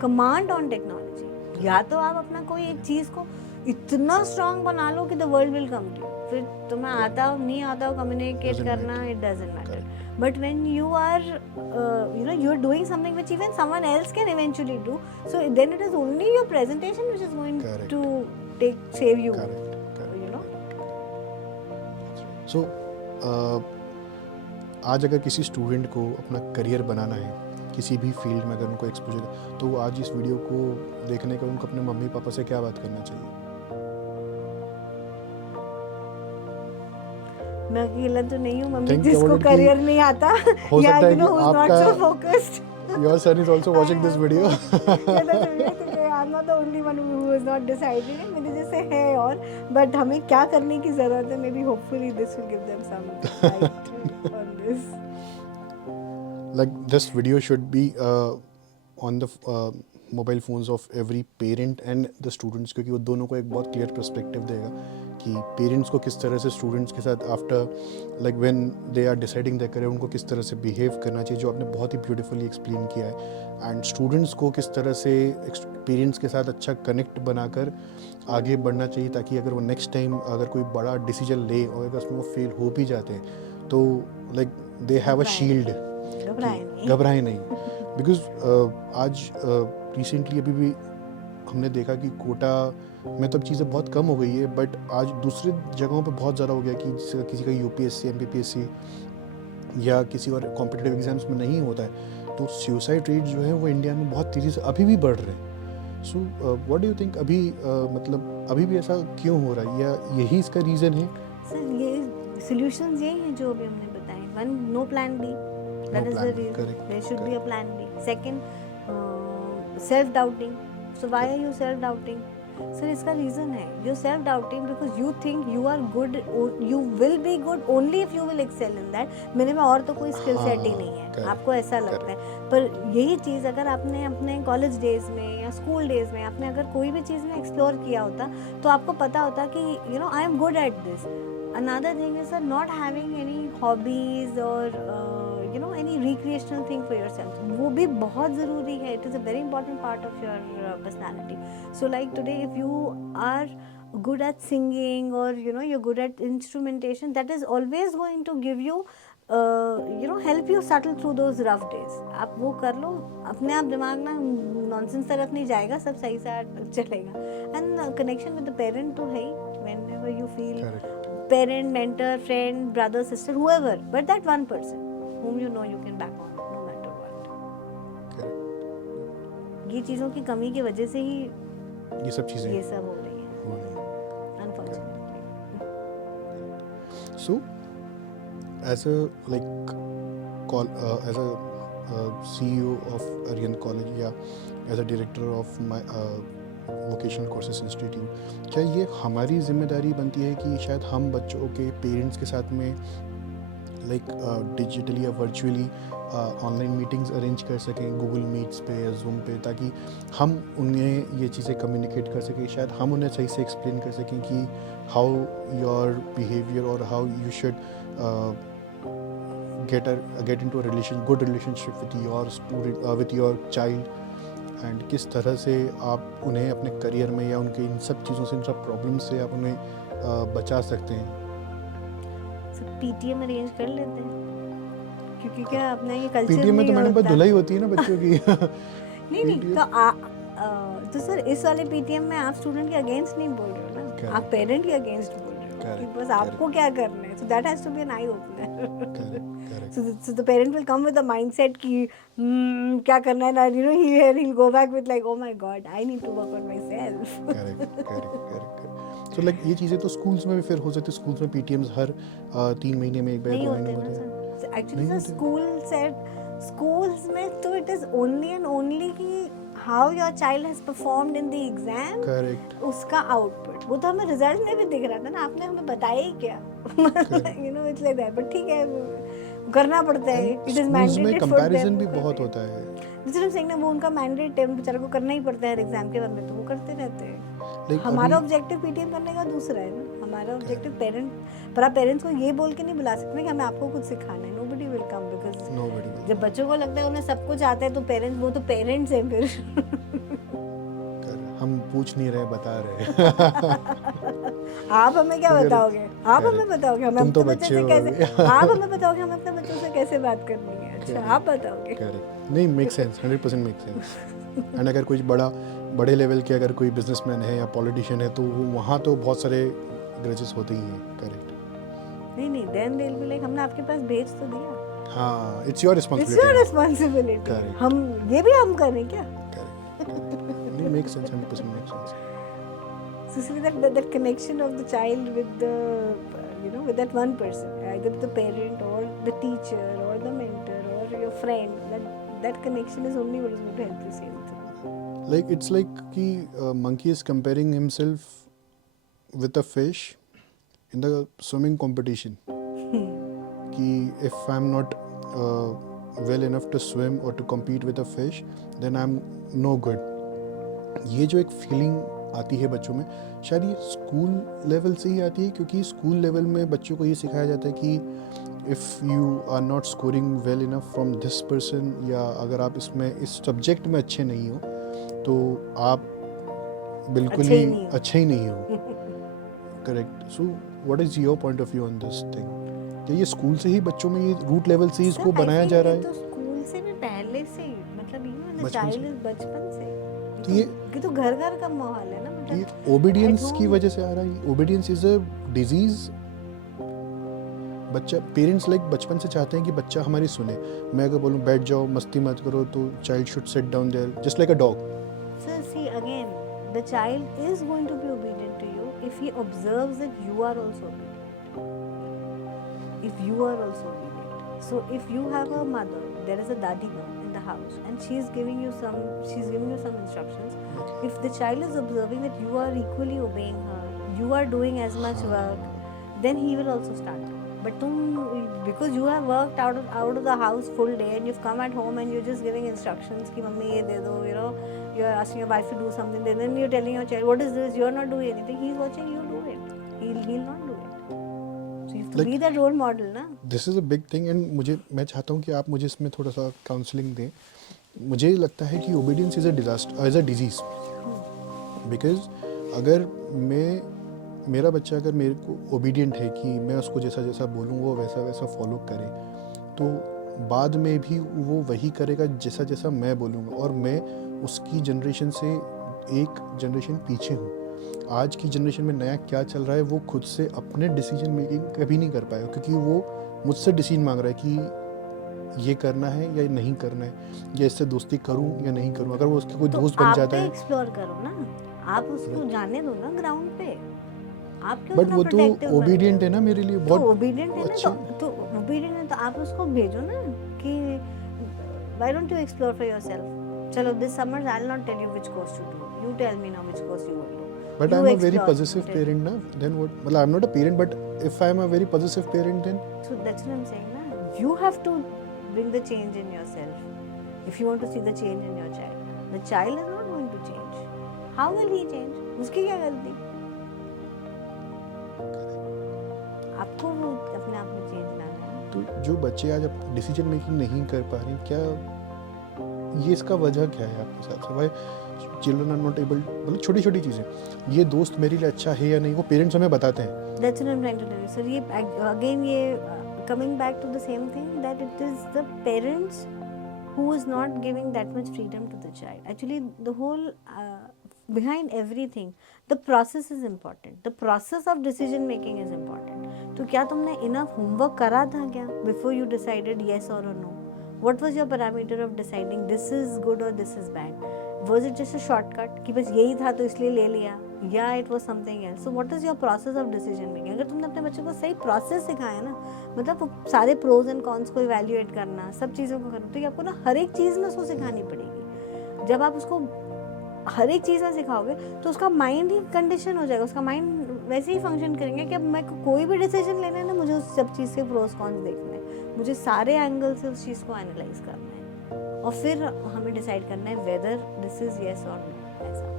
command on technology. या तो आप अपना कोई एक चीज़ को इतना स्ट्रॉन्ग बना लो कि the world will come to you. फिर तुम्हें आता हो नहीं आता हो कम्युनिकेट करना, it doesn't matter. But when you are, you're doing something which even someone else can eventually do, so then it is only your presentation which is going Correct. to save you. Correct. You know. So, आज अगर किसी स्टूडेंट को अपना करियर बनाना है किसी भी फील्ड में, अगर उनको एक्सपोजर, तो आज इस वीडियो को देखने का उनको अपने मम्मी पापा से क्या बात करना चाहिए? मैं अकेला तो नहीं हूँ मम्मी Think जिसको about it कि करियर नहीं आता, हो या सकता है you know कि who's not आपका- so focused. Your son is also watching this video. Yeah, that's okay. I'm not the only one who is not decided. मेरे जैसे है और, but हमें क्या करने की ज़रूरत है? Maybe hopefully this will give them some light on this. Like this video should be on the mobile phones of every parent and the students, क्योंकि वो दोनों को एक बहुत क्लियर पर्सपेक्टिव देगा कि पेरेंट्स को किस तरह से स्टूडेंट्स के साथ after like when they are deciding the career उनको किस तरह से बिहेव करना चाहिए, जो आपने बहुत ही ब्यूटीफुली एक्सप्लेन किया है. एंड स्टूडेंट्स को किस तरह से पेरेंट्स के साथ अच्छा कनेक्ट बनाकर आगे बढ़ना चाहिए, ताकि अगर वो नेक्स्ट टाइम अगर कोई बड़ा डिसीजन ले और अगर उसमें वो फेल हो भी जाते हैं तो like they have a shield, घबराए नहीं. बिकॉज आज रिसेंटली अभी भी हमने देखा कि कोटा में तब चीज़ें बहुत कम हो गई है, बट आज दूसरी जगहों पे बहुत ज़्यादा हो गया कि किसी का यूपीएससी एमपीपीएससी या किसी और कॉम्पिटिटिव एग्जाम्स में नहीं होता है, तो सुसाइड रेट जो है वो इंडिया में बहुत तेज़ी से अभी भी बढ़ रहे हैं। So what do you think अभी मतलब अभी भी ऐसा क्यों हो रहा है, या यही इसका रीज़न है? सर ये सॉल्यूशंस यही हैं जो अभी हमने बताए. One, no plan B, that is the reason. There should be a plan B. Second, self doubting. So why are you self doubting? Sir इसका रीजन है, you self doubting because you think you are good, you will be good only if you will excel in that. मेरे में और तो कोई स्किल सेट ही नहीं है, आपको ऐसा लगता है. पर यही चीज़ अगर आपने अपने कॉलेज डेज में या स्कूल डेज में आपने अगर कोई भी चीज़ में एक्सप्लोर किया होता तो आपको पता होता कि you no I am good at this. Another thing is not having any hobbies or you know any recreational thing for yourself. वो भी बहुत ज़रूरी है. It is a very important part of your personality. So like today, if you are good at singing or you know you're good at instrumentation, that is always going to give you you know help you settle through those rough days. आप वो कर लो, अपने आप दिमाग ना नॉनसेंस तरफ नहीं जाएगा, सब सही से चलेगा. And connection with the parent तो है ही. Whenever you feel parent, mentor, friend, brother, sister, whoever, but that one person whom you know you can back on no matter what. Correct. ये चीज़ों की कमी की वजह से ही ये सब चीज़ें ये सब हो रही हैं unfortunately. So as a like as a CEO of Aryan College या as a director of my vocational courses institute, क्या ये हमारी जिम्मेदारी बनती है कि शायद हम बच्चों के पेरेंट्स के साथ में लाइक डिजिटली या वर्चुअली ऑनलाइन मीटिंग्स अरेंज कर सकें गूगल मीट्स पे या जूम पे, ताकि हम उन्हें ये चीज़ें कम्युनिकेट कर सकें, शायद हम उन्हें सही से एक्सप्लेन कर सकें कि हाउ योर बिहेवियर और how you should get into a good relationship with your student with your child, and किस तरह से आप उन्हें अपने करियर में या उनके इन सब चीज़ों से, इन सब प्रॉब्लम से आप उन्हें बचा सकते हैं. सब पीटीएम अरेंज कर लेते हैं, क्योंकि क्या अपना ये कल्चर पीटीएम में तो मैडम बहुत धुलाई होती है ना बच्चों की. नहीं तो सर इस वाले पीटीएम में आप स्टूडेंट के अगेंस्ट नहीं बोल रहे हो ना, आप पेरेंट के अगेंस्ट बोल रहे हो कि बस आपको क्या करना है. So that has to be an eye opener. So the parent will come with a mindset कि क्या करना है ना, you know he'll go back with like oh my god I need to work on myself. correct. So like ये चीज़ें तो स्कूल्स में भी फिर हो सकती है. स्कूल्स में पीटीएम्स हर 3 महीने में एक बार 2 महीने में होते हैं. Actually सर schools में तो it is only and only कि how your child has performed in the exam. Correct. उसका output वो तो हमें रिजल्ट में भी दिख रहा था ना, आपने हमें बताया ही क्या. you know it's like that, but ठीक है करना पड़ता है. It is mandated for them. Comparison भी बहुत होता है. दूसरे सिंह ने वो उनका मैंडेट है, बेचारे को करना ही पड़ता है एग्जाम के वक्त, तो वो करते रहते हैं. हमारा ऑब्जेक्टिव पीटीएम करने का दूसरा है ना. हमारा ऑब्जेक्टिव पेरेंट्स को ये बोल के नहीं बुला सकते कि हमें आपको कुछ सिखाना है. नोबडी विल कम बिकॉज़ जब बच्चों को लगता है उन्हें सब कुछ आता है तो पेरेंट्स, वो तो पेरेंट्स हैं फिर. हम पूछ नहीं रहे, बता रहे. आप हमें क्या बताओगे? आप हमें बताओगे हम अपने बच्चे से कैसे आप हमें बताओगे हम अपने बच्चों से कैसे बात करनी है. अच्छा आप बताओगे. नहीं, make sense, 100% make sense. And अगर कोई बड़े लेवल के अगर कोई बिजनेसमैन है या पॉलिटिशियन है तो वहाँ तो बहुत सारे ग्रजेस होते ही हैं. करेक्ट. नहीं then they will be like हमने आपके पास भेज तो दिया. हाँ, इट्स योर रिस्पांसिबिलिटी. हम ये भी हम करें क्या? नहीं, make sense, 100% make sense. So see that connection of the child with the with that one person, either the parent or the teacher or the mentor or your friend, that connection is only what is going to help you sail through. Like it's like कि monkey is comparing himself with a fish in the swimming competition. कि if I'm not well enough to swim or to compete with a fish, then I'm no good. ये जो एक feeling आती है बच्चों में, शायद ये स्कूल लेवल से ही आती है, क्योंकि स्कूल लेवल में बच्चों को ये सिखाया जाता है कि if you are not scoring well enough from this person, या अगर आप इस सब्जेक्ट में अच्छे नहीं हो तो आप बिल्कुल ही अच्छे ही नहीं हो. Correct. So what is your point of view on this thing? क्या ये स्कूल से ही बच्चों में ये रूट लेवल से ही इसको बनाया जा रहा है? तो स्कूल से भी पहले से, मतलब चाइल्ड बचपन से तो कि तो घर घर का माहौल है ना ये मतलब ओबीडियंस at की home- वजह से आ रहा है। Obedience is a disease. बच्चा पेरेंट्स लाइक बचपन से चाहते हैं कि बच्चा हमारी सुने। मैं अगर बोलूँ बैठ जाओ मस्ती मत करो तो child should sit down there just like a dog. So see again, the child is going to be obedient to you if he observes that you are also obedient. If you are also obedient. So if you have a mother, there is a dadi in the house, and she's giving you some instructions. If the child is observing that you are equally obeying her, you are doing as much work, then he will also start. But because you have worked out of the house full day and you've come at home and you're just giving instructions कि मम्मी ये दे दो, you know, you're asking your wife to do something, then you're telling your child what is this, you're not doing anything, he's watching you do it, he'll not do it. So you have to Like- be that role model ना. This is a big thing and मैं चाहता हूँ कि आप मुझे इसमें थोड़ा सा काउंसलिंग दें। मुझे लगता है कि obedience is a disaster, as a disease. Because अगर मेरा बच्चा अगर मेरे को ओबीडियंट है कि मैं उसको जैसा जैसा बोलूँ वो वैसा वैसा फॉलो करे, तो बाद में भी वो वही करेगा जैसा जैसा मैं बोलूँगा। और मैं उसकी जनरेशन से एक जनरेशन पीछे हूँ। आज की जनरेशन में नया क्या चल रहा है वो खुद से अपने डिसीजन मेकिंग कभी नहीं कर पाएगा, क्योंकि वो मुझसे डिसीजन मांग रहा है कि ये करना है या नहीं करना है, या इससे दोस्ती करूं या नहीं करूं। अगर वो उसके कोई तो दोस्त बन आप जाता पे है, एक्सप्लोर करो ना, आप उसको जाने दो ना ग्राउंड पे। आप क्यों बट इतना वो तो प्रोटेक्टिव ओबीडियंट है ना मेरे लिए तो बहुत ओबीडियंट है ना, अच्छी। तो ओबीडियंट है तो आप उसको भेजो ना कि why don't you explore for yourself. चलो this summer I will not tell you which course to do, you tell me now which course you will do. But I am a very positive parent ना, देन व्हाट, मतलब I am not a parent but if I am a very positive parent then So that's what I'm saying na, you have to bring the change in yourself if you want to see the change in your child. The child is not going to change. How will he change? उसकी क्या गलती? आपको वो अपने आप में चेंज लाना है। तो जो बच्चे आज डिसीजन मेकिंग नहीं कर पा रहे, क्या ये इसका वजह क्या है आपके हिसाब से? भाई चिल्ड्रन आर नॉट एबल, मतलब छोटी छोटी चीज़ें, ये दोस्त मेरे लिए अच्छा है या नहीं वो पेरेंट्स हमें बताते हैं। That's what I'm trying to tell you. So ये again ये coming back to the same thing that it is the parents who is not giving that much freedom to the child. Actually, the whole behind everything, the process is important. The process of decision making is important. तो क्या तुमने enough homework करा था क्या before you decided yes or a no? What was your parameter of deciding this is good or this is bad? Was it just a shortcut कि बस यही था तो इसलिए ले लिया, या it was something else? So what is your process of decision making? अगर तुमने अपने बच्चे को सही process सिखाया ना, मतलब वो सारे pros and cons को evaluate करना, सब चीज़ों को करना, तो ये आपको ना हर एक चीज़ में उसको सिखानी पड़ेगी। जब आप उसको हर एक चीज़ में सिखाओगे तो उसका माइंड ही कंडीशन हो जाएगा, उसका माइंड वैसे ही फंक्शन करेंगे कि अब मैं कोई भी डिसीजन लेना है ना, मुझे उस सब चीज़ के प्रोस कॉन्स देखने हैं, मुझे सारे एंगल से उस चीज़ को एनालाइज करना है और फिर हमें डिसाइड करना है वेदर दिस इज येस और नो। ऐसा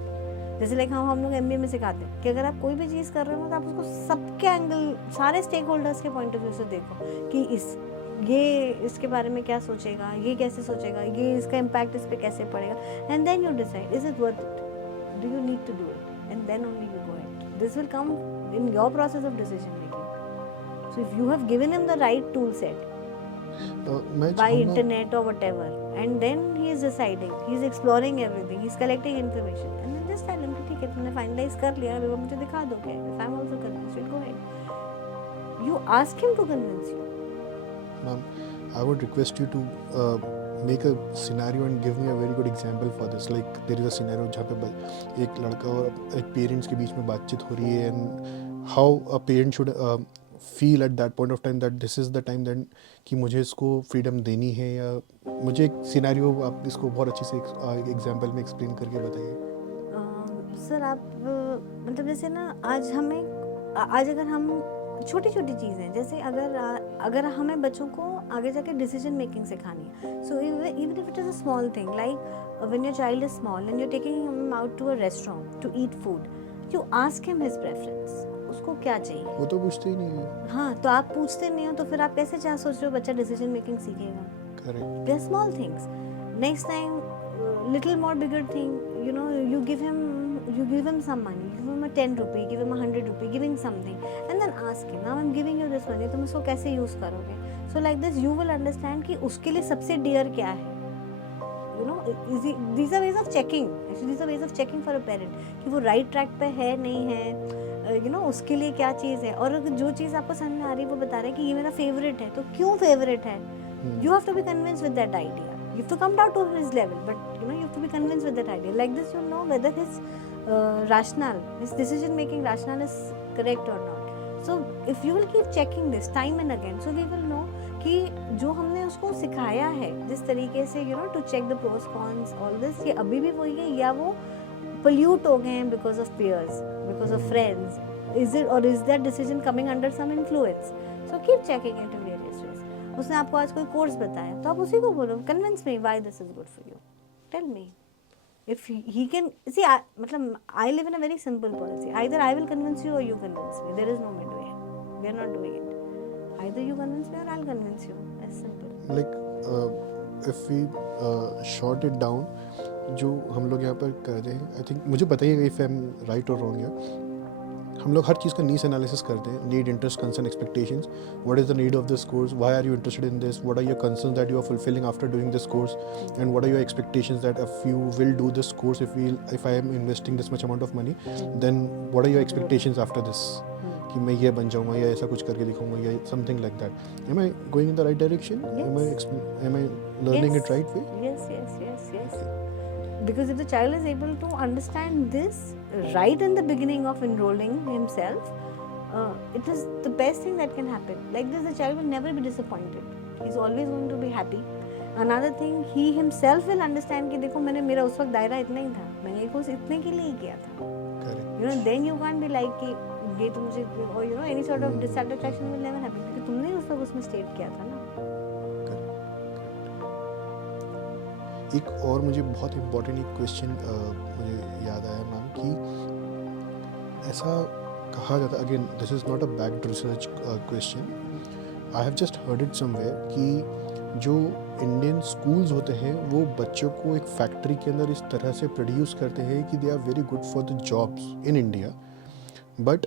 जैसे लाइक हम लोग MBA में सिखाते हैं कि अगर आप कोई भी चीज़ कर रहे हो तो आप उसको सबके एंगल, सारे स्टेक होल्डर्स के पॉइंट ऑफ व्यू से देखो कि ये इसके बारे में क्या सोचेगा, ये कैसे सोचेगा, ये इसका इम्पैक्ट इस पर कैसे पड़ेगा, and then you decide is it worth it, do you need to do it, and then only you go it. This will come in your process of decision making. So if you have given him the right tool set by internet or whatever, and then he is deciding, he is exploring everything, he is collecting information, and then just tell him कि ठीक है तुमने finalize कर लिया, अभी मुझे दिखा दो क्या, if I'm also convinced, go ahead, you ask him to convince you. Ma'am, I would request you to make a scenario and give me a very good example for this. Like there is a scenario जहाँ पे एक लड़का और एक पेरेंट्स के बीच में बातचीत हो रही है, and how a parent should feel at that point of time that this is the time then कि मुझे इसको फ्रीडम देनी है, या मुझे एक सिनेरियो आप इसको बहुत अच्छे से एग्जांपल में एक्सप्लेन करके बताइए। सर आप मतलब जैसे ना आज अगर हम छोटी छोटी चीज़ें, जैसे अगर हमें बच्चों को आगे जाके डिसीजन मेकिंग सिखानी है, so even if it is a small thing like when your child is small and you taking him out to a restaurant to eat food, you ask him his preference, उसको क्या चाहिए। वो तो पूछते ही नहीं है। हाँ, तो आप पूछते नहीं हो तो फिर आप कैसे सोच रहे हो बच्चा डिसीजन मेकिंग सीखेगा? Correct. They're small things. Next time, little more bigger thing, you know, you give him some money, give him a 10 rupee, give him a 100 rupee, giving something, and then ask him, now I'm giving you this money, तुम इसको कैसे यूज करोगे? So like this, you will understand कि उसके लिए सबसे dear क्या है, you know, these are ways of checking, actually these are ways of checking for a parent कि वो right track पे है नहीं है, you know उसके लिए क्या चीज़ है, और अगर जो चीज़ आपको समझ में आ रही है वो बता रहा है कि ये मेरा favorite है, तो क्यों favorite है, you have to be convinced with that idea, you have to come down to his level, but you know you have to be convinced with that idea, like this you'll know whether his rationale, his decision making rationale is correct or not. So if you will keep checking this time and again, so we will know कि जो हमने उसको सिखाया है जिस तरीके से you know to check the pros cons all this, ये अभी भी वही है या वो pollute हो गए हैं because of peers, because of friends, is it or is that decision coming under some influence? So keep checking it in various ways. उसने आपको आज कोई कोर्स बताया तो आप उसी को बोलो, convince me why this is good for you, tell me. If he can see, मतलब I live in a very simple policy. Either I will convince you or you convince me. There is no midway. We are not doing it. Either you convince me or I'll convince you. As simple. Like if we short it down, जो हम लोग यहाँ पर कर रहे हैं, I think मुझे बताइएगा if I'm right or wrong here. हम लोग हर चीज़ का नीड्स एनालिसिस करते हैं, need, interest, concern, expectations, what is the need of this course, why are you interested in this, what are your concerns that you are fulfilling after doing this course, and what are your expectations that if you will do this course, if I am investing this much amount of money, then what are your expectations after this, कि मैं ये बन जाऊँगा या ऐसा कुछ करके दिखाऊंगा या something like that. Am I going in the right direction? Am I learning it right way? Yes. Because if the child is able to understand this right in the beginning of enrolling himself, it is the best thing that can happen. Like this, the child will never be disappointed. He's always going to be happy. Another thing, he himself will understand कि देखो मैंने मेरा उस वक्त दायरा इतना ही था, मैंने ये कोर्स इतने के लिए ही किया था. You know, then you can't be like कि ये तो मुझे, or you know any sort of dissatisfaction will never happen क्योंकि तुमने उस वक्त उसमें स्टेट किया था ना. एक और मुझे बहुत इम्पोर्टेंट एक क्वेश्चन मुझे याद आया मैम, कि ऐसा कहा जाता, again this is not a backed research question, I have just heard it somewhere, कि जो इंडियन स्कूल्स होते हैं वो बच्चों को एक फैक्ट्री के अंदर इस तरह से प्रोड्यूस करते हैं कि they are very good for the jobs in India, but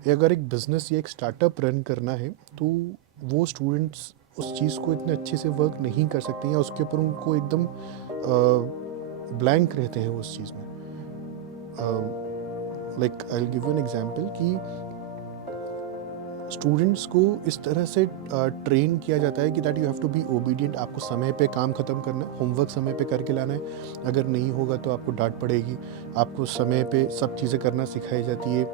अगर एक बिज़नेस या एक स्टार्टअप रन करना है तो वो स्टूडेंट्स उस चीज़ को इतने अच्छे से वर्क नहीं कर सकते हैं, या उसके ऊपर उनको एकदम ब्लैंक रहते हैं उस चीज़ में. Like I will give you an example कि स्टूडेंट्स को इस तरह से ट्रेन किया जाता है कि that you have to be obedient, आपको समय पे काम ख़त्म करना है, होमवर्क समय पे करके लाना है, अगर नहीं होगा तो आपको डांट पड़ेगी, आपको समय पे सब चीज़ें करना सिखाई जाती है.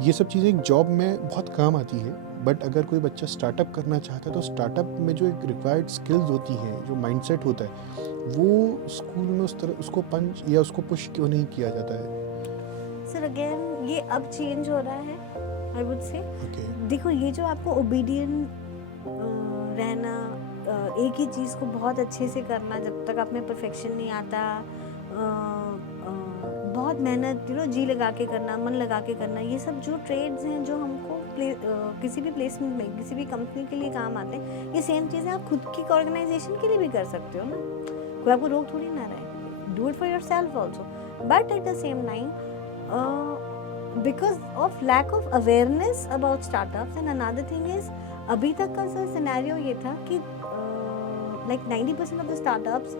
ये सब चीज़ें एक जॉब में बहुत काम आती है, बट अगर कोई बच्चा स्टार्टअप करना चाहता है तो स्टार्टअप में जो एक रिक्वायर्ड स्किल्स होती हैं, जो माइंडसेट होता है, वो स्कूल में उस तरह उसको पंच या उसको पुश क्यों नहीं किया जाता है? सर अगेन ये अब चेंज हो रहा है, आई वुड से. देखो ये जो आपको ओबीडियंट रहना, एक ही चीज़ को बहुत अच्छे से करना जब तक आप में परफेक्शन नहीं आता, बहुत मेहनत जी लगा के करना, मन लगा के करना, ये सब जो ट्रेड्स हैं जो हमको किसी भी प्लेसमेंट में, किसी भी कंपनी के लिए काम आते हैं, ये सेम चीज़ें आप खुद की ऑर्गेनाइजेशन के लिए भी कर सकते हो ना. कोई आपको रोक थोड़ी ना रहा है. Do it for yourself also, but at the same time because of lack of awareness about startups. And another thing is, अभी तक का सर सिनेरियो ये था कि like 90% of the startups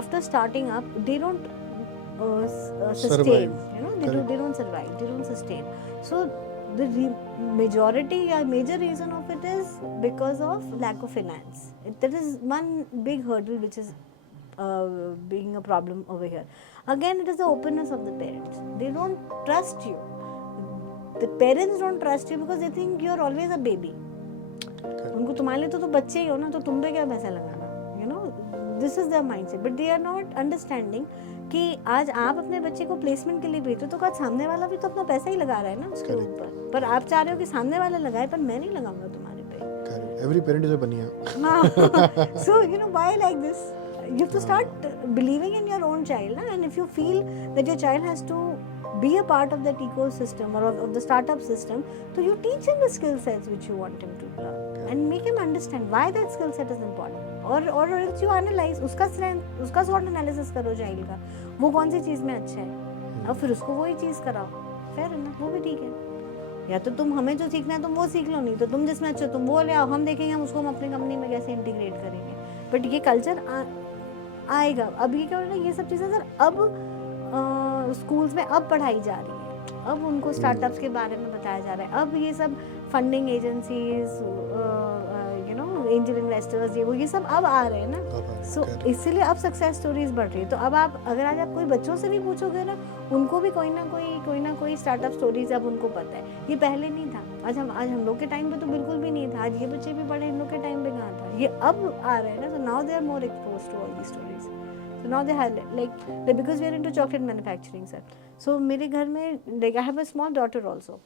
after starting up they don't sustain survive. You know, they don't survive, they don't sustain. So the majority or major reason of it is because of lack of finance. That is one big hurdle which is being a problem over here. Again, it is the openness of the parents. They don't trust you. The parents don't trust you because they think you are always a baby. उनको तुम्हारे लिए तो बच्चे ही हो ना, तो तुम पे क्या पैसा लगाना, you know, this is the mindset. But they are not understanding कि आज आप अपने बच्चे को प्लेसमेंट के लिए भेजो तो क्या सामने वाला भी तो अपना पैसा ही लगा रहा है ना उसके ऊपर, पर आप चाह रहे हो कि सामने वाला लगाए पर मैं नहीं लगाऊंगा तुम्हारे पे. एवरी पेरेंट इज अ बनिया. So you know why like this? You have to start believing in your own child, and if you feel that your child has to be a part of that ecosystem or of the startup system, so you teach him the skill sets which you want him to learn and make him understand why that skill set is important. or else you analyze उसका strength, उसका SWOT analysis करो child का, वो कौन सी चीज़ में अच्छा है, और फिर उसको वही चीज़ कराओ. fair enough, वो भी ठीक है. या तो तुम हमें जो सीखना है तुम वो सीख लो, नहीं तो तुम जिसमें अच्छे तुम वो ले आओ, हम देखेंगे हम उसको हम अपनी कंपनी में कैसे इंटीग्रेट करेंगे. बट ये कल्चर आएगा। अब ये क्या हो रहा है ना, ये सब चीज़ें सर अब स्कूल्स में अब पढ़ाई जा रही है, अब उनको स्टार्टअप्स के बारे में बताया जा रहा है, अब ये सब funding agencies, you know, angel investors, ये सब अब आ रहे हैं ना। सो इसीलिए अब सक्सेस स्टोरीज बढ़ रही है। तो अब आप अगर आज आप कोई बच्चों से भी पूछोगे ना, उनको भी कोई ना कोई स्टार्टअप स्टोरीज अब उनको पता है। ये पहले नहीं था, आज हम लोग के टाइम पे तो बिल्कुल भी नहीं था। आज ये बच्चे भी बड़े, इन लोग के टाइम पे कहाँ था, ये अब आ रहे हैं ना। So now they are more exposed to all the stories. So now they have like because we are into chocolate manufacturing, sir. So मेरे घर में like I have a small daughter also.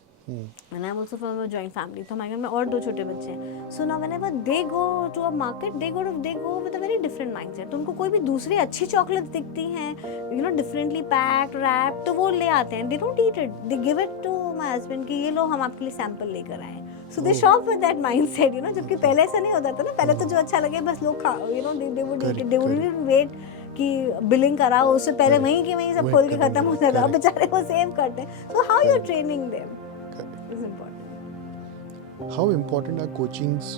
And I'm also from a joint family. तो हमारे घर में और 2 छोटे बच्चे हैं. So now whenever they go to a market, they go with a very different mindset. तो उनको कोई भी दूसरी अच्छी चॉकलेट दिखती हैं, you know, differently packed, wrapped, तो वो ले आते हैं. They don't eat it. They give it to my husband कि ये लो हम आपके लिए सैंपल लेकर आए हैं. So they shop with that mindset, you know. जबकि पहले ऐसा नहीं होता था ना. पहले तो जो अच्छा लगे बस लोग खा, you know, they would eat it. They wouldn't even wait कि बिलिंग कराओ, उससे पहले वहीं की वहीं सब खोल के खत्म हो जाता है। अब बेचारे वो सेव करते हैं। So how you are training them is important. How important are coachings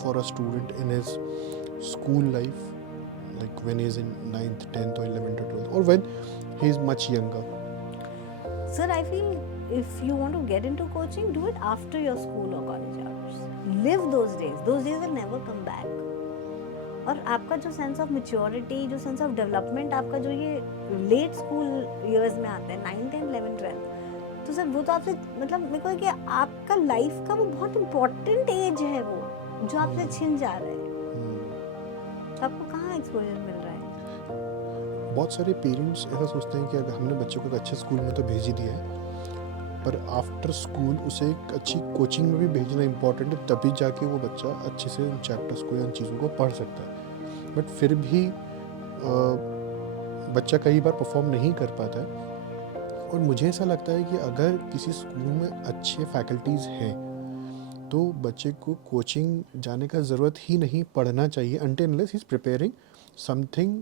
for a student in his school life, like when he is in 9th, 10th or 11th or 12th, or when he is much younger? Sir, I feel if you want to get into coaching, do it after your school or college hours. Live those days. Those days will never come back. और आपका जो सेंस ऑफ मैच्योरिटी, जो सेंस ऑफ डेवलपमेंट आपका जो ये लेट स्कूल इयर्स में आता है, 9th, 10th, 11th, 12th, तो सर वो तो आपसे मतलब मेरे को है कि आपका लाइफ का वो बहुत इम्पोर्टेंट एज है वो जो आपसे छिन जा रहा है। तो आपको कहाँ एक्सपोजर मिल रहा है? बहुत सारे पेरेंट्स ऐसा सोचते हैं कि अगर हमने बच्चों को एक अच्छे स्कूल में तो भेज ही दिया है, पर आफ्टर स्कूल उसे एक अच्छी कोचिंग में भी भेजना इम्पॉर्टेंट है, तभी जाके वो बच्चा अच्छे से उन चैप्टर्स को या उन चीज़ों को पढ़ सकता है। बट फिर भी बच्चा कई बार परफॉर्म नहीं कर पाता है। और मुझे ऐसा लगता है कि अगर किसी स्कूल में अच्छे फैकल्टीज़ हैं तो बच्चे को कोचिंग जाने का ज़रूरत ही नहीं पढ़ना चाहिए until unless he is preparing something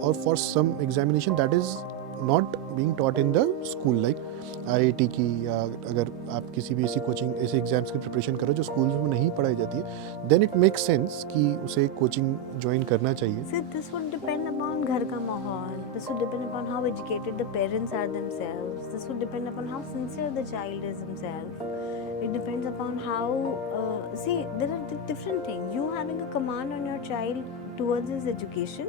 or for some examination that is not being taught in the school, like IIT की, या अगर आप किसी भी ऐसी कोचिंग, ऐसे एग्जाम्स की प्रिपरेशन करो जो स्कूल में नहीं पढ़ाई जाती है, देन इट मेक्स सेंस कि उसे कोचिंग ज्वाइन करना चाहिए। See, this would depend upon घर का माहौल, this would depend upon how educated the parents are themselves, this would depend upon how sincere the child is himself. It depends upon how see, there are different things. You having a command on your child towards his education,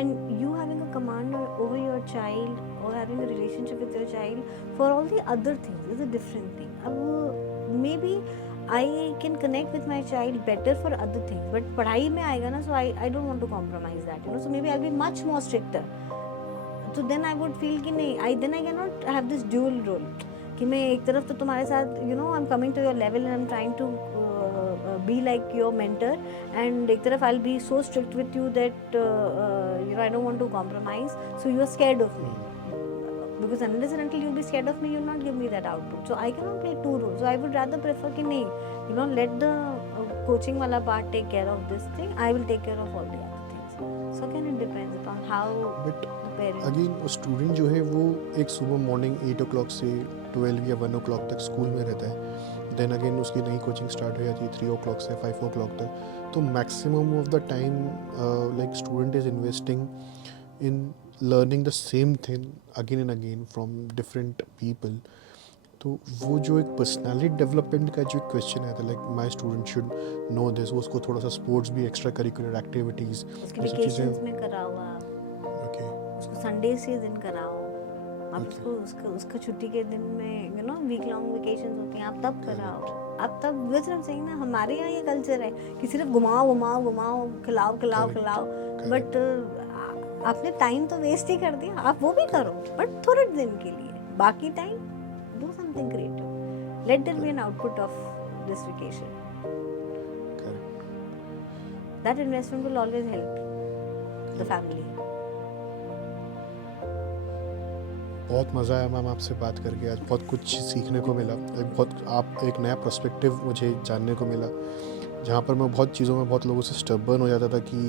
and you having a command over your child or having a relationship with your child for all the other things is a different thing. अब maybe I can connect with my child better for other things, but पढ़ाई में आएगा ना, so I don't want to compromise that, you know. So maybe I'll be much more stricter. So then I would feel कि नहीं, then I cannot have this dual role कि मैं एक तरफ तो तुम्हारे साथ, you know, I'm coming to your level and I'm trying to be like your mentor, and एक तरफ I'll be so strict with you that you know, I don't want to compromise, so you are scared of me. Because unless and until you be scared of me, you'll not give me that output. So I cannot play two roles. So I would rather prefer कि नहीं, you know, let the coaching वाला part take care of this thing. I will take care of all the other things. So again, it depends upon how But the parents. Again student जो है वो एक सुबह मॉर्निंग 8 o'clock से 12 या 1 o'clock तक स्कूल में रहता है, देन अगेन उसकी नई कोचिंग स्टार्ट हो जाती है 3 o'clock से 5 o'clock तक। तो maximum of the time like student is investing in learning the same thing again and again from different people. तो वो जो एक पर्सनालिटी डेवलपमेंट का जो क्वेश्चन है, like my student should know this, वो उसको थोड़ा सा स्पोर्ट्स भी, एक्स्ट्रा करिकुलर एक्टिविटीज़, उसके वेकेशंस में कराओ आप, ओके, उसको संडे के दिन कराओ आप, उसका छुट्टी के दिन में, you know, week long vacations होती हैं, आप तब कराओ। आप तब वैसे हम सही ना, हमारे यहाँ ये कल्चर है कि सिर्फ घुमाओ, खिलाओ, बट आपने टाइम तो वेस्ट ही कर दिया। आप वो भी करो बट थोड़े दिन के लिए, बाकी time do something creative. Let there be an output of this vacation. Correct. That investment will always help the family. बहुत मज़ा आया मैम आपसे बात करके, आज बहुत कुछ सीखने को मिला, एक नया पर्सपेक्टिव मुझे जानने को मिला, जहाँ पर मैं बहुत चीज़ों में बहुत लोगों से स्टबर्न हो जाता था कि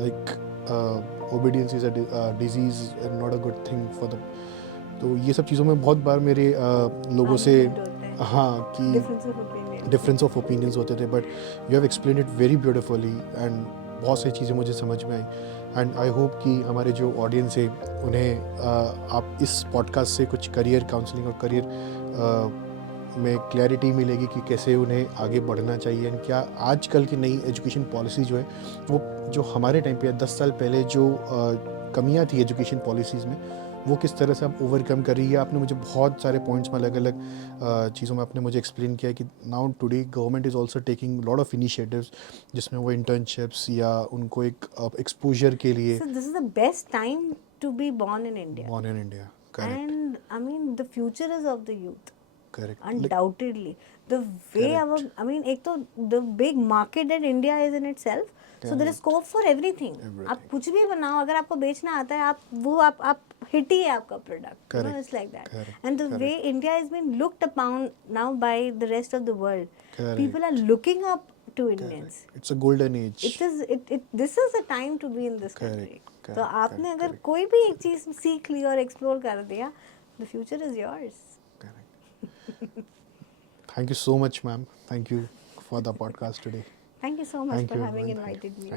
like obedience is a disease and not a good thing for the, तो ये सब चीज़ों में बहुत बार मेरे लोगों से हाँ कि डिफरेंस ऑफ ओपिनियंस होते थे, but you have explain it very beautifully and बहुत सारी चीज़ें मुझे समझ में आई एंड आई होप कि हमारे जो ऑडियंस है उन्हें आप इस पॉडकास्ट से कुछ करियर काउंसलिंग और करियर में क्लैरिटी मिलेगी कि कैसे उन्हें आगे बढ़ना चाहिए एंड क्या आजकल की नई एजुकेशन पॉलिसी जो है वो जो हमारे टाइम पे 10 साल पहले जो कमियां थी एजुकेशन पॉलिसीज़ में वो किस तरह से आप ओवरकम कर रही है। आपने मुझे बहुत सारे पॉइंट्स में अलग अलग चीज़ों में आपने मुझे एक्सप्लेन किया कि now today government is also taking lot of initiatives जिसमें वो इंटर्नशिप्स या उनको एक एक्सपोजर के लिए So this is the best time to be born in India. Born in India. Correct And I mean, the future is of the youth. Correct Undoubtedly. The way Correct. I mean, एक तो the big market that India is in itself. So there is scope for everything. आप कुछ भी बनाओ, अगर आपको बेचना आता है, आप हिट ही है आपका product. You know, Correct. it's like that. Correct. And the Correct. way India has been looked upon now by the rest of the world. Correct. People are looking up to Indians. It's a golden age. This is the time to be in this country. Correct, तो correct, आपने correct, अगर correct. कोई भी एक चीज सीख ली और एक्सप्लोर कर दिया, the future is yours. Thank you so much, ma'am. Thank you for the podcast today. Thank you so much Thank for you, having everyone. invited me.